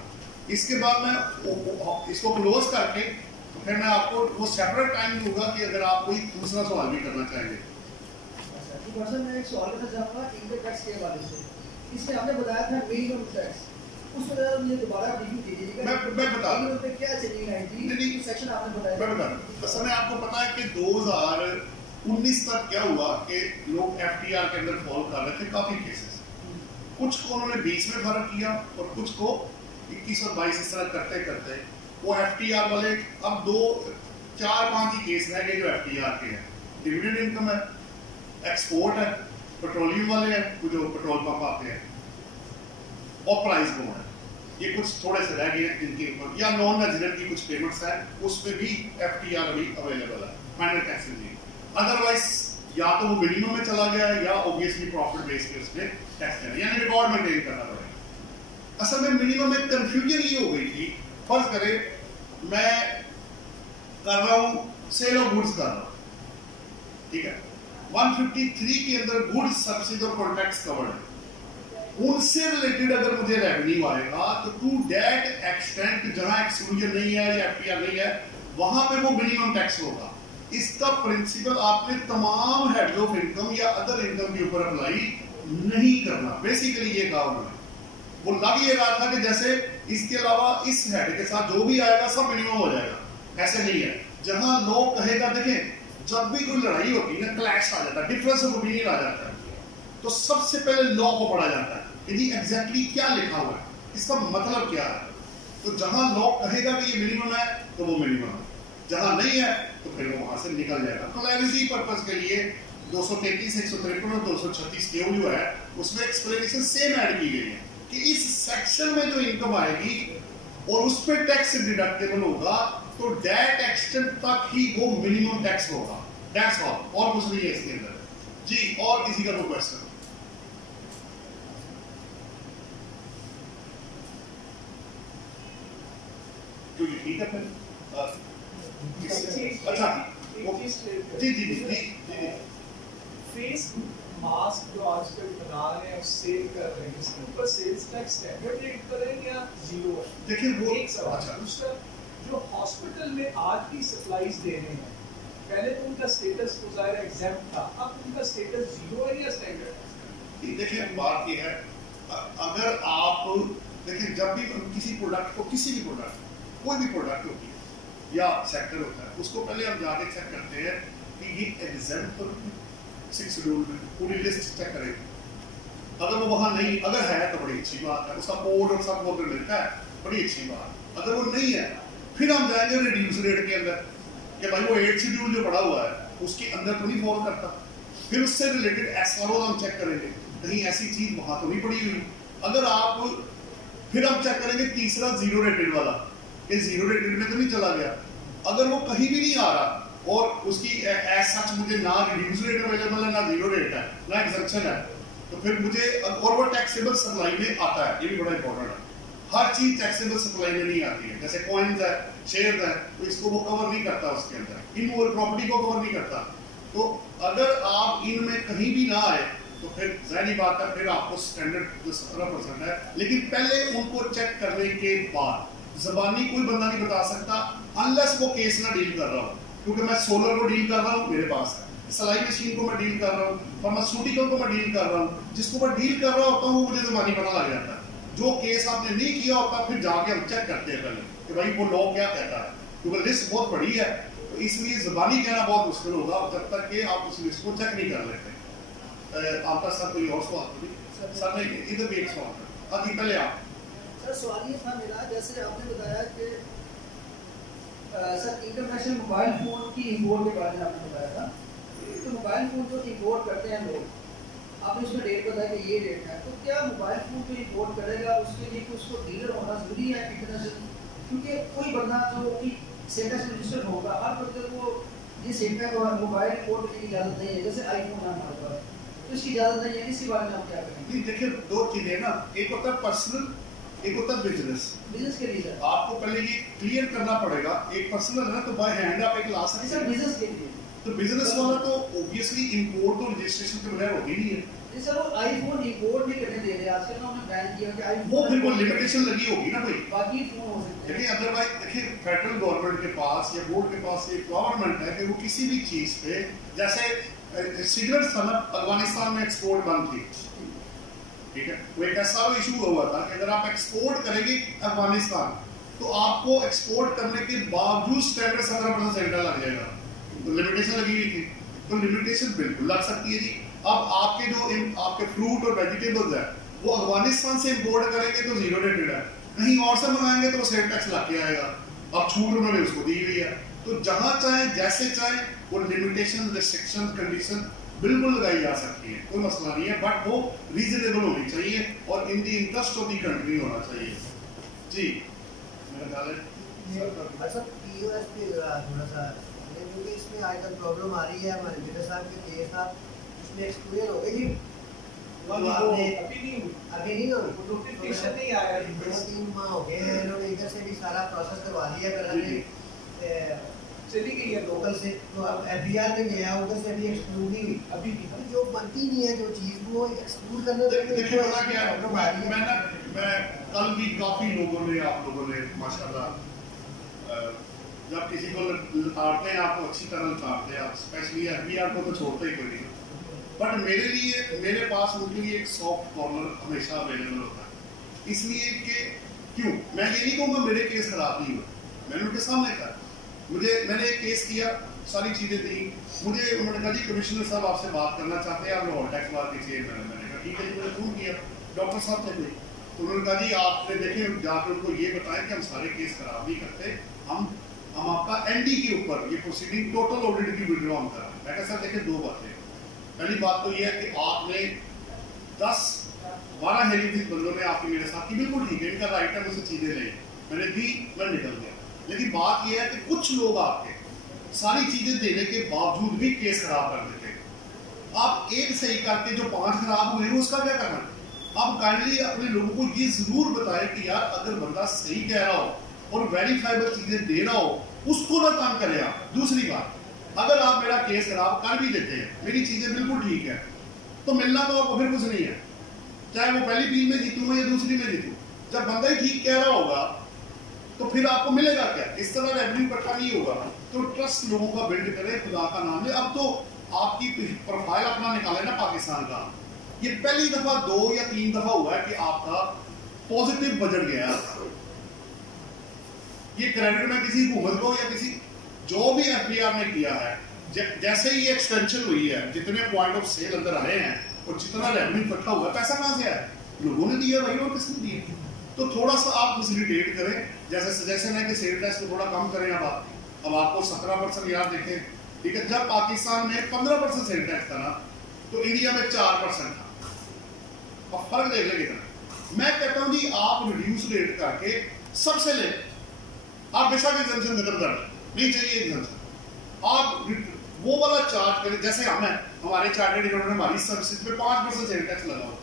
इसके बाद मैं इसको क्लोज करके तो फिर मैं आपको वो सेपरेट टाइम दूंगा कि अगर आप कोई दूसरा सवाल भी करना चाहेंगे। मैं एक सवाल करना चाहूँगा इनकम टैक्स के हवाले से। इसमें आपने बताया था मिनिमम टैक्स, उस वजह मुझे दोबारा रिव्यू कीजिएगा। मैं बता दूं पे क्या चेंजिंग आई थी, सेक्शन आपने बताया। मैं बता दूं, असल में आपको पता है कि 2019 तक क्या हुआ कि लोग एफटीआर के अंदर फॉल कर रहे थे काफी केसेस। कुछ को उन्होंने 20 में फर्क किया और कुछ को 21 और 22 इस तरह करते करते वो एफटीआर वाले अब 4-5 ही केस रह गए जो एफटीआर के हैं। डिविडेंड इनकम है, एक्सपोर्ट है, पेट्रोलियम वाले हैं जो पेट्रोल पंप आते हैं, और प्राइस बॉन्ड है। ये कुछ थोड़े से रह गए हैं जिनके ऊपर, या नॉन रेजिडेंट की कुछ पेमेंट्स है उसमें भी एफटीआर भी अवेलेबल है, फाइनल टैक्स नहीं। अदरवाइज या तो वो मिनिमम में चला गया है या ऑब्वियसली प्रॉफिट बेस पे उसमें टैक्स देना, यानी रिकॉर्ड मेंटेन करना पड़ेगा। असल में मिनिमम में कंफ्यूजन ये हो गई थी, फर्ज करें मैं कर रहा हूं सेल ऑफ गुड्स कर रहा हूं, ठीक है, 153 के अंदर गुड्स सब्सिडी और कॉन्ट्रैक्ट्स कवर्ड है, उनसे रिलेटेड अगर मुझे रेवेन्यू आएगा तो टू दैट एक्सटेंट जहां एक्सक्लूजन नहीं है या एफटीआर नहीं है वहां पे वो मिनिमम टैक्स होगा। इसका प्रिंसिपल आपने तमाम हेड ऑफ इनकम या अदर इनकम के ऊपर अप्लाई नहीं करना। बेसिकली ये कहा उन्होंने, वो लग ये रहा था कि जैसे इसके अलावा इस हेड के साथ जो भी आएगा सब मिनिमम हो जाएगा, ऐसे नहीं है। जहां लॉ कहेगा, देखें जब भी कोई लड़ाई होती है ना, क्लैश आ जाता है, डिफरेंस ऑफ ओपिनियन आ जाता है, तो सबसे पहले लॉ को पढ़ा जाता है कि जी एग्जैक्टली क्या लिखा हुआ है, इसका मतलब क्या है। तो जहां लॉ कहेगा कि ये मिनिमम है तो वो मिनिमम है, जहां नहीं है तो फिर वो वहां से निकल जाएगा। क्लैरिटी पर्पस के लिए 233, 153 और 236 केयू जो है उसमें एक्सप्लेनेशन सेम ऐड की गई है कि इस सेक्शन में जो इनकम आएगी और उस पर टैक्स डिडक्टेबल होगा तो दैट एक्सटेंट तक ही वो मिनिमम टैक्स होगा। दैट्स ऑल, और कुछ नहीं है इसके अंदर जी। और किसी का कोई क्वेश्चन? तो ये ठीक है फिर। अच्छा जी जी जी जी फेस मास्क जो आजकल बना रहे हैं सेल कर रहे हैं, इसके ऊपर सेल्स टैक्स स्टैंडर्ड रेट पर है या जीरो है? देखिए वो एक सवाल। दूसरा, जो हॉस्पिटल में आज की सप्लाईज दे रहे हैं, पहले तो उनका स्टेटस तो ज़ाहिर एग्जाम्प्ट था, अब उनका स्टेटस जीरो है या स्टैंडर्ड है? देखिए बात ये है, अगर आप देखिए जब भी किसी प्रोडक्ट को, किसी भी प्रोडक्ट, कोई भी प्रोडक्ट होती है या सेक्टर होता है, उसको पहले हम जाके चेक करते हैं कि ये एग्जाम्प्ट तो 6 शेड्यूल में पूरी लिस्ट चेक करेंगे। अगर वो वहां नहीं, अगर है तो बड़ी अच्छी बात है, उसका कोड और सब वो मिलता है, बड़ी अच्छी बात। अगर वो नहीं है फिर हम जाएंगे रिड्यूस रेट के अंदर कि भाई वो 8 शेड्यूल जो पड़ा हुआ है उसके अंदर तो नहीं फॉल करता, फिर उससे रिलेटेड एसआरओ हम चेक करेंगे कहीं ऐसी चीज वहां तो नहीं पड़ी हुई। अगर आप फिर हम चेक करेंगे तीसरा जीरो रेटेड वाला, ये जीरो रेटेड में तो नहीं चला गया। अगर वो कहीं भी नहीं आ रहा और उसकी एज सच मुझे ना रिड्यूस रेट अवेलेबल है, ना जीरो रेट है, ना एग्जम्पशन है, तो फिर मुझे और वो टैक्सेबल सप्लाई में आता है, ये भी बड़ा इंपॉर्टेंट है। हर चीज टैक्सेबल सप्लाई में नहीं आती है, जैसे कॉइन्स है, शेयर है, तो इसको वो कवर नहीं करता, उसके अंदर इमूवेबल प्रॉपर्टी को कवर नहीं करता। तो अगर आप इनमें कहीं भी ना आए तो फिर जाहिर बात है फिर आपको स्टैंडर्ड जो 17% है, लेकिन पहले उनको चेक करने के बाद ज़बानी कोई बंदा नहीं बता सकता अनलेस वो केस ना डील कर रहा हो, क्योंकि मैं सोलर को डील कर रहा हूँ, मेरे पास है, सिलाई मशीन को मैं डील कर रहा हूँ, फार्मास्यूटिकल को मैं डील कर रहा हूँ, जिसको मैं डील कर रहा होता हूँ वो मुझे ज़बानी पता लग जाता है। जो केस आपने नहीं किया होता फिर जाके हम चेक करते हैं पहले कि भाई वो लॉ क्या कहता है, क्योंकि रिस्क बहुत बड़ी है, तो इसलिए ज़बानी कहना बहुत मुश्किल होगा जब तक कि आप उस रिस्क को चेक नहीं कर लेते। आपका सर कोई और सवाल नहीं? सर ने इधर भी एक सवाल अभी पहले आप सर सवाल ये था मेरा, जैसे आपने बताया कि सर इंटरनेशनल मोबाइल फ़ोन की इंपोर्ट के बारे में आपने बताया था, तो मोबाइल फ़ोन जो इंपोर्ट करते हैं लोग, आपने उसमें डेट बताया कि ये डेट है, तो क्या मोबाइल फ़ोन जो इंपोर्ट करेगा उसके लिए उसको डीलर होना ज़रूरी है इंटरनेशनल? क्योंकि कोई बंदा जो कि सेंटर से रजिस्टर्ड होगा, हर बंदे को ये सेंटर को मोबाइल इंपोर्ट करने की इजाज़त नहीं है, जैसे आईफोन है हमारे पास, तो इसकी इजाज़त नहीं है, इसी बारे में आप क्या करेंगे? देखिए दो चीजें ना, एक होता है पर्सनल, एक होता है बिजनेस। बिजनेस के लिए आपको पहले ये क्लियर करना पड़ेगा, एक पर्सनल है ना तो बाय हैंड आप एक ला सकते सर हैं, बिजनेस के लिए तो बिजनेस वाला तो ऑब्वियसली इंपोर्ट तो रजिस्ट्रेशन के बगैर होती नहीं है, सर वो आईफोन इंपोर्ट नहीं करने दे रहे आजकल ना, उन्होंने बैन किया कि आईफोन वो फिर वो लिमिटेशन लगी होगी ना कोई। बाकी फोन हो सकते हैं। देखिए अदरवाइज देखिए फेडरल गवर्नमेंट के पास या बोर्ड के पास एक गवर्नमेंट है कि वो किसी भी चीज पे, जैसे सिगरेट सनत अफगानिस्तान में एक्सपोर्ट बंद थी, ठीक है, वो एक ऐसा इशू हुआ था कि अगर आप एक्सपोर्ट करेंगे अफगानिस्तान तो आपको एक्सपोर्ट करने के बावजूद स्टैंडर्ड 17% सेंटर लग जाएगा, तो लिमिटेशन लगी हुई थी, तो लिमिटेशन बिल्कुल लग सकती है जी। अब आपके जो आपके फ्रूट और वेजिटेबल्स है वो अफगानिस्तान से इंपोर्ट करेंगे तो जीरो रेटेड है, कहीं और से मंगाएंगे तो सेल टैक्स लग के आएगा, अब छूट उन्होंने उसको दी हुई है। तो जहां चाहे जैसे चाहे वो लिमिटेशन रिस्ट्रिक्शन कंडीशन बिल्कुल लगाई जा सकती है, कोई मसला नहीं है, बट वो रीजनेबल होनी चाहिए और in the interest of the country होना चाहिए। जी मेरा ख्याल है सर पीओएस पे थोड़ा सा, क्योंकि इसमें आजकल प्रॉब्लम आ रही है, हमारे बेटा साहब के केस था उसमें एक्सक्लूड हो गई, अभी नहीं हुई, नोटिफिकेशन नहीं आया, 2-3 माह हो गए हैं, इन्होंने इधर से भी सारा प्रोसेस करवा लिया, चली गई है लोकल से, तो अब एफबीआर में गया, उधर से अभी एक्सक्लूड नहीं हुई, अभी जो बनती नहीं है जो चीज वो एक्सक्लूड करना। देखिए पता क्या है, मैं कल भी काफी लोगों ने आप लोगों ने माशाल्लाह जब किसी को लताड़ते हैं आपको अच्छी तरह लताड़ते हैं, आप स्पेशली एफबीआर को तो छोड़ते ही कोई नहीं, बट मेरे लिए मेरे पास उनके लिए एक सॉफ्ट कॉर्नर हमेशा अवेलेबल होता है, इसलिए कि क्यों मैं ये नहीं कहूँगा मेरे केस खराब नहीं हुए, मैंने उनके सामने कहा, मैंने एक केस किया, सारी चीजें दी, मुझे उन्होंने कहा जी कमिश्नर साहब आपसे बात करना चाहते हैं, आप लाहौर टैक्स बार की चेयरमैन, मैंने कहा ठीक है जी, मैंने फोन किया, डॉक्टर साहब थे कोई, तो उन्होंने कहा जी आपने देखे जाकर उनको ये बताएं कि हम सारे केस खराब नहीं करते, हम आपका एनडी के ऊपर ये प्रोसीडिंग टोटल ऑडिट की विड्रॉ कर रहे हैं। मैं कहा सर देखिए दो बातें, पहली बात तो ये है कि आपने 10-12 हेरिटेज बंदों ने आपकी मेरे साथ की बिल्कुल ठीक है, इनका राइट है, मुझसे चीजें ले मैंने दी, मैं निकल गया, लेकिन बात यह है कि कुछ लोग आपके सारी चीजें देने के बावजूद भी केस खराब कर देते हैं। आप एक सही करके जो 5 खराब हुए हैं उसका क्या करना है? आप काइंडली अपने लोगों को ये जरूर बताएं कि यार अगर बंदा सही कह रहा हो और वेरीफाइबल चीजें दे रहा हो उसको ना काम करें आप। दूसरी बात, अगर आप मेरा केस खराब कर भी देते हैं, मेरी चीजें बिल्कुल ठीक है, तो मिलना तो आपको फिर कुछ नहीं है, चाहे वो पहली बील में जीतूं या दूसरी में जीतूं, जब बंदा ही ठीक कह रहा होगा तो फिर आपको मिलेगा क्या? इस तरह रेवेन्यू इकट्ठा नहीं होगा। तो ट्रस्ट लोगों का बिल्ड करें, खुदा का नाम ले। अब तो आपकी प्रोफाइल अपना निकाले ना पाकिस्तान का, ये पहली दफा 2 या 3 दफा हुआ है कि आपका पॉजिटिव बजट गया। ये क्रेडिट में किसी हुकूमत को या किसी जो भी एफबीआर ने किया है, जैसे ही ये एक्सटेंशन हुई है, जितने पॉइंट ऑफ सेल अंदर आए हैं और जितना रेवेन्यू इकट्ठा हुआ है, पैसा कहां से आया? लोगों ने दिया भाई, और किसने दिया? तो थोड़ा सा आप फैसिलिटेट करें, जैसे सजेशन है कि सेल टैक्स को थोड़ा कम करें। अब आपको 17% याद देखें, ठीक है, जब पाकिस्तान में 15% सेल टैक्स था ना, तो इंडिया में 4% था। अब फर्क देख ले कितना। मैं कहता हूं जी आप रिड्यूस रेट करके सबसे ले, आप बेशक एग्जम्पशन खत्म कर, नहीं चाहिए एग्जम्पशन, आप वो वाला चार्ज करें, जैसे हम है हमारे चार्टर्ड अकाउंटेंट हमारी सर्विसेज पे 5% सेल टैक्स लगा हो,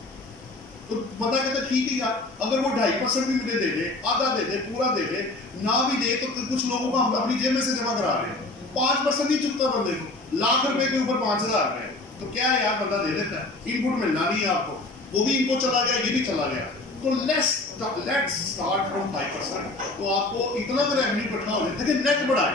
तो बंदा कहता ठीक है यार, अगर वो 2.5% भी मुझे दे दे, आधा दे दे, पूरा दे दे, ना भी दे, तो कुछ लोगों को हम अपनी जेब में से जमा करा रहे हैं, 5% नहीं चुकता बंदे को, लाख रुपए के ऊपर 5,000 रुपए, तो क्या है यार, बंदा दे देता है, इनपुट मिलना नहीं है आपको, वो भी इनको चला गया, ये भी चला गया, तो लेट्स स्टार्ट फ्रॉम 5%। तो आपको इतना रेवेन्यू इकट्ठा होने, देखिए नेट बढ़ाए,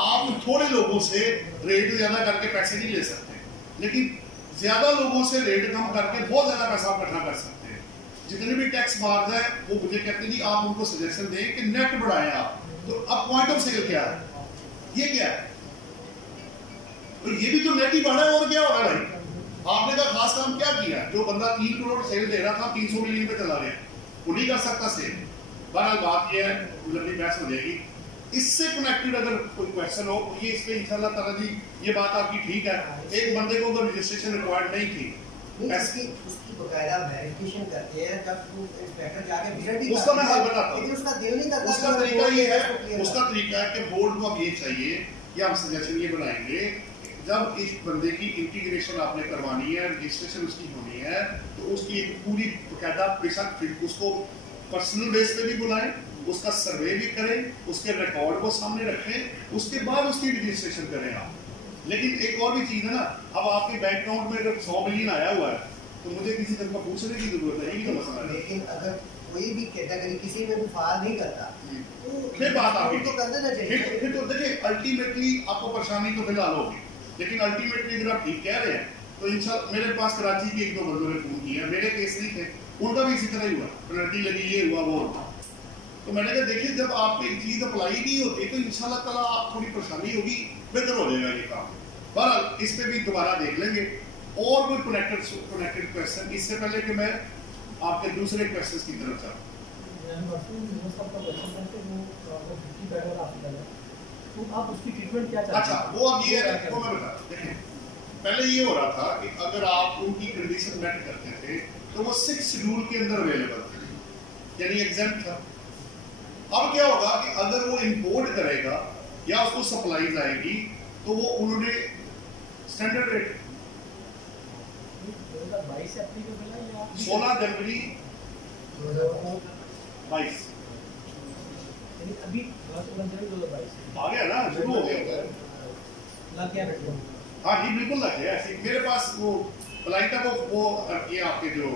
आप थोड़े लोगों से रेट ज्यादा करके पैसे नहीं ले सकते, लेकिन ज्यादा लोगों से रेट कम करके बहुत ज्यादा पैसा इकट्ठा कर सकते हैं। जितने भी टैक्स बार्स है वो मुझे कहते हैं आप उनको सजेशन दें कि नेट बढ़ाएं आप। तो अब पॉइंट ऑफ सेल क्या है, ये क्या है, तो ये भी तो नेट ही बढ़ा है, और क्या हो रहा है भाई? आपने का खास काम क्या किया? जो बंदा 3 करोड़ सेल दे रहा था 300 मिलियन पे चला गया, वो नहीं कर सकता सेल। बहरहाल बात ये है, लंबी बहस हो जाएगी। इससे कनेक्टेड अगर कोई क्वेश्चन हो ये इस पे इंशाल्लाह ताला जी ये बात आपकी ठीक है। एक बंदे को अगर रजिस्ट्रेशन रिक्वायर्ड नहीं थी, उसकी बकायदा वेरिफिकेशन करते हैं, जब इंस्पेक्टर जाके विजिट भी उसका मैं हल बताता हूं, लेकिन उसका दिल नहीं करता। उसका तरीका ये है, उसका तरीका है कि बोर्ड को अब ये चाहिए कि हम सजेशन ये बनाएंगे, जब इस बंदे की इंटीग्रेशन आपने करवानी है, रजिस्ट्रेशन उसकी होनी है, तो उसकी एक पूरी बकायदा बेशक फिर उसको पर्सनल बेस पे भी बुलाएं, उसका सर्वे भी करें, उसके रिकॉर्ड को सामने रखें, उसके बाद उसकी रजिस्ट्रेशन करें आप। लेकिन एक और भी चीज है ना, अब आपके बैंक अकाउंट में अगर 100 मिलियन आया हुआ है तो मुझे किसी तरह का पूछने की जरूरत है, ये भी तो मसला है। लेकिन अगर कोई भी कैटेगरी किसी में भी फाल नहीं करता फिर बात आपकी तो कर देना चाहिए। फिर तो देखिए अल्टीमेटली आपको परेशानी तो फिलहाल होगी, लेकिन अल्टीमेटली अगर आप ठीक कह रहे हैं तो इंशाल्लाह। मेरे पास कराची के 1-2 बंदों ने फोन किया, मेरे केस नहीं थे, उनका भी इसी तरह ही हुआ, पेनल्टी लगी, ये हुआ वो हुआ। तो मैंने कहा देखिए जब आप एक चीज अप्लाई नहीं होती तो इंशाल्लाह ताला आप थोड़ी परेशानी होगी, बेहतर हो जाएगा ये काम। बहरहाल इस पे भी दोबारा देख लेंगे। और कोई कनेक्टेड क्वेश्चन इससे पहले कि मैं आपके दूसरे क्वेश्चन की तरफ जाऊँ? तो आप उसकी ट्रीटमेंट क्या चाहते हैं? अच्छा, वो अब ये है, वो मैं बता देखें, पहले ये हो रहा था कि अगर आप उनकी कंडीशन मेट करते थे तो वो 6 शेड्यूल के अंदर अवेलेबल थे, यानी एग्जाम्प्ट था। अब क्या होगा कि अगर वो इंपोर्ट करेगा या उसको सप्लाईज आएगी तो वो उन्होंने स्टैंडर्ड रेट 2022 से एप्लीकेबल है या 16 जनवरी 22 यानी अभी 2022 आ गया ना, शुरू हो गया। लग गया पेट्रोल? हाँ जी बिल्कुल लग गया। ऐसे मेरे पास वो प्लाइटा को वो ये आपके जो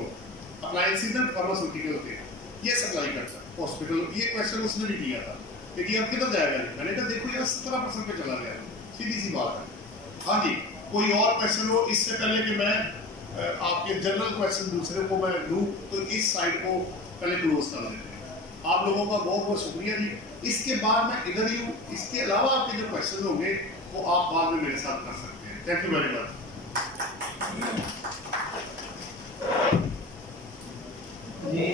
अप्लायंसेस एंड फार्मास्यूटिकल होते हैं ये सप्लाई करता है हॉस्पिटल। ये क्वेश्चन उसने भी किया था कि अब किधर जाएगा, मैंने कहा देखो यार 17% पे चला गया, सीधी सी बात है। हाँ जी, कोई और क्वेश्चन हो इससे पहले कि मैं आपके जनरल क्वेश्चन दूसरे को मैं लूँ, तो इस साइड को पहले क्लोज कर देते हैं। आप लोगों का बहुत बहुत शुक्रिया जी। इसके बाद मैं इधर ही हूँ, इसके अलावा आपके जो क्वेश्चन होंगे वो आप बाद में मेरे साथ कर सकते हैं। Thank you very much. Ji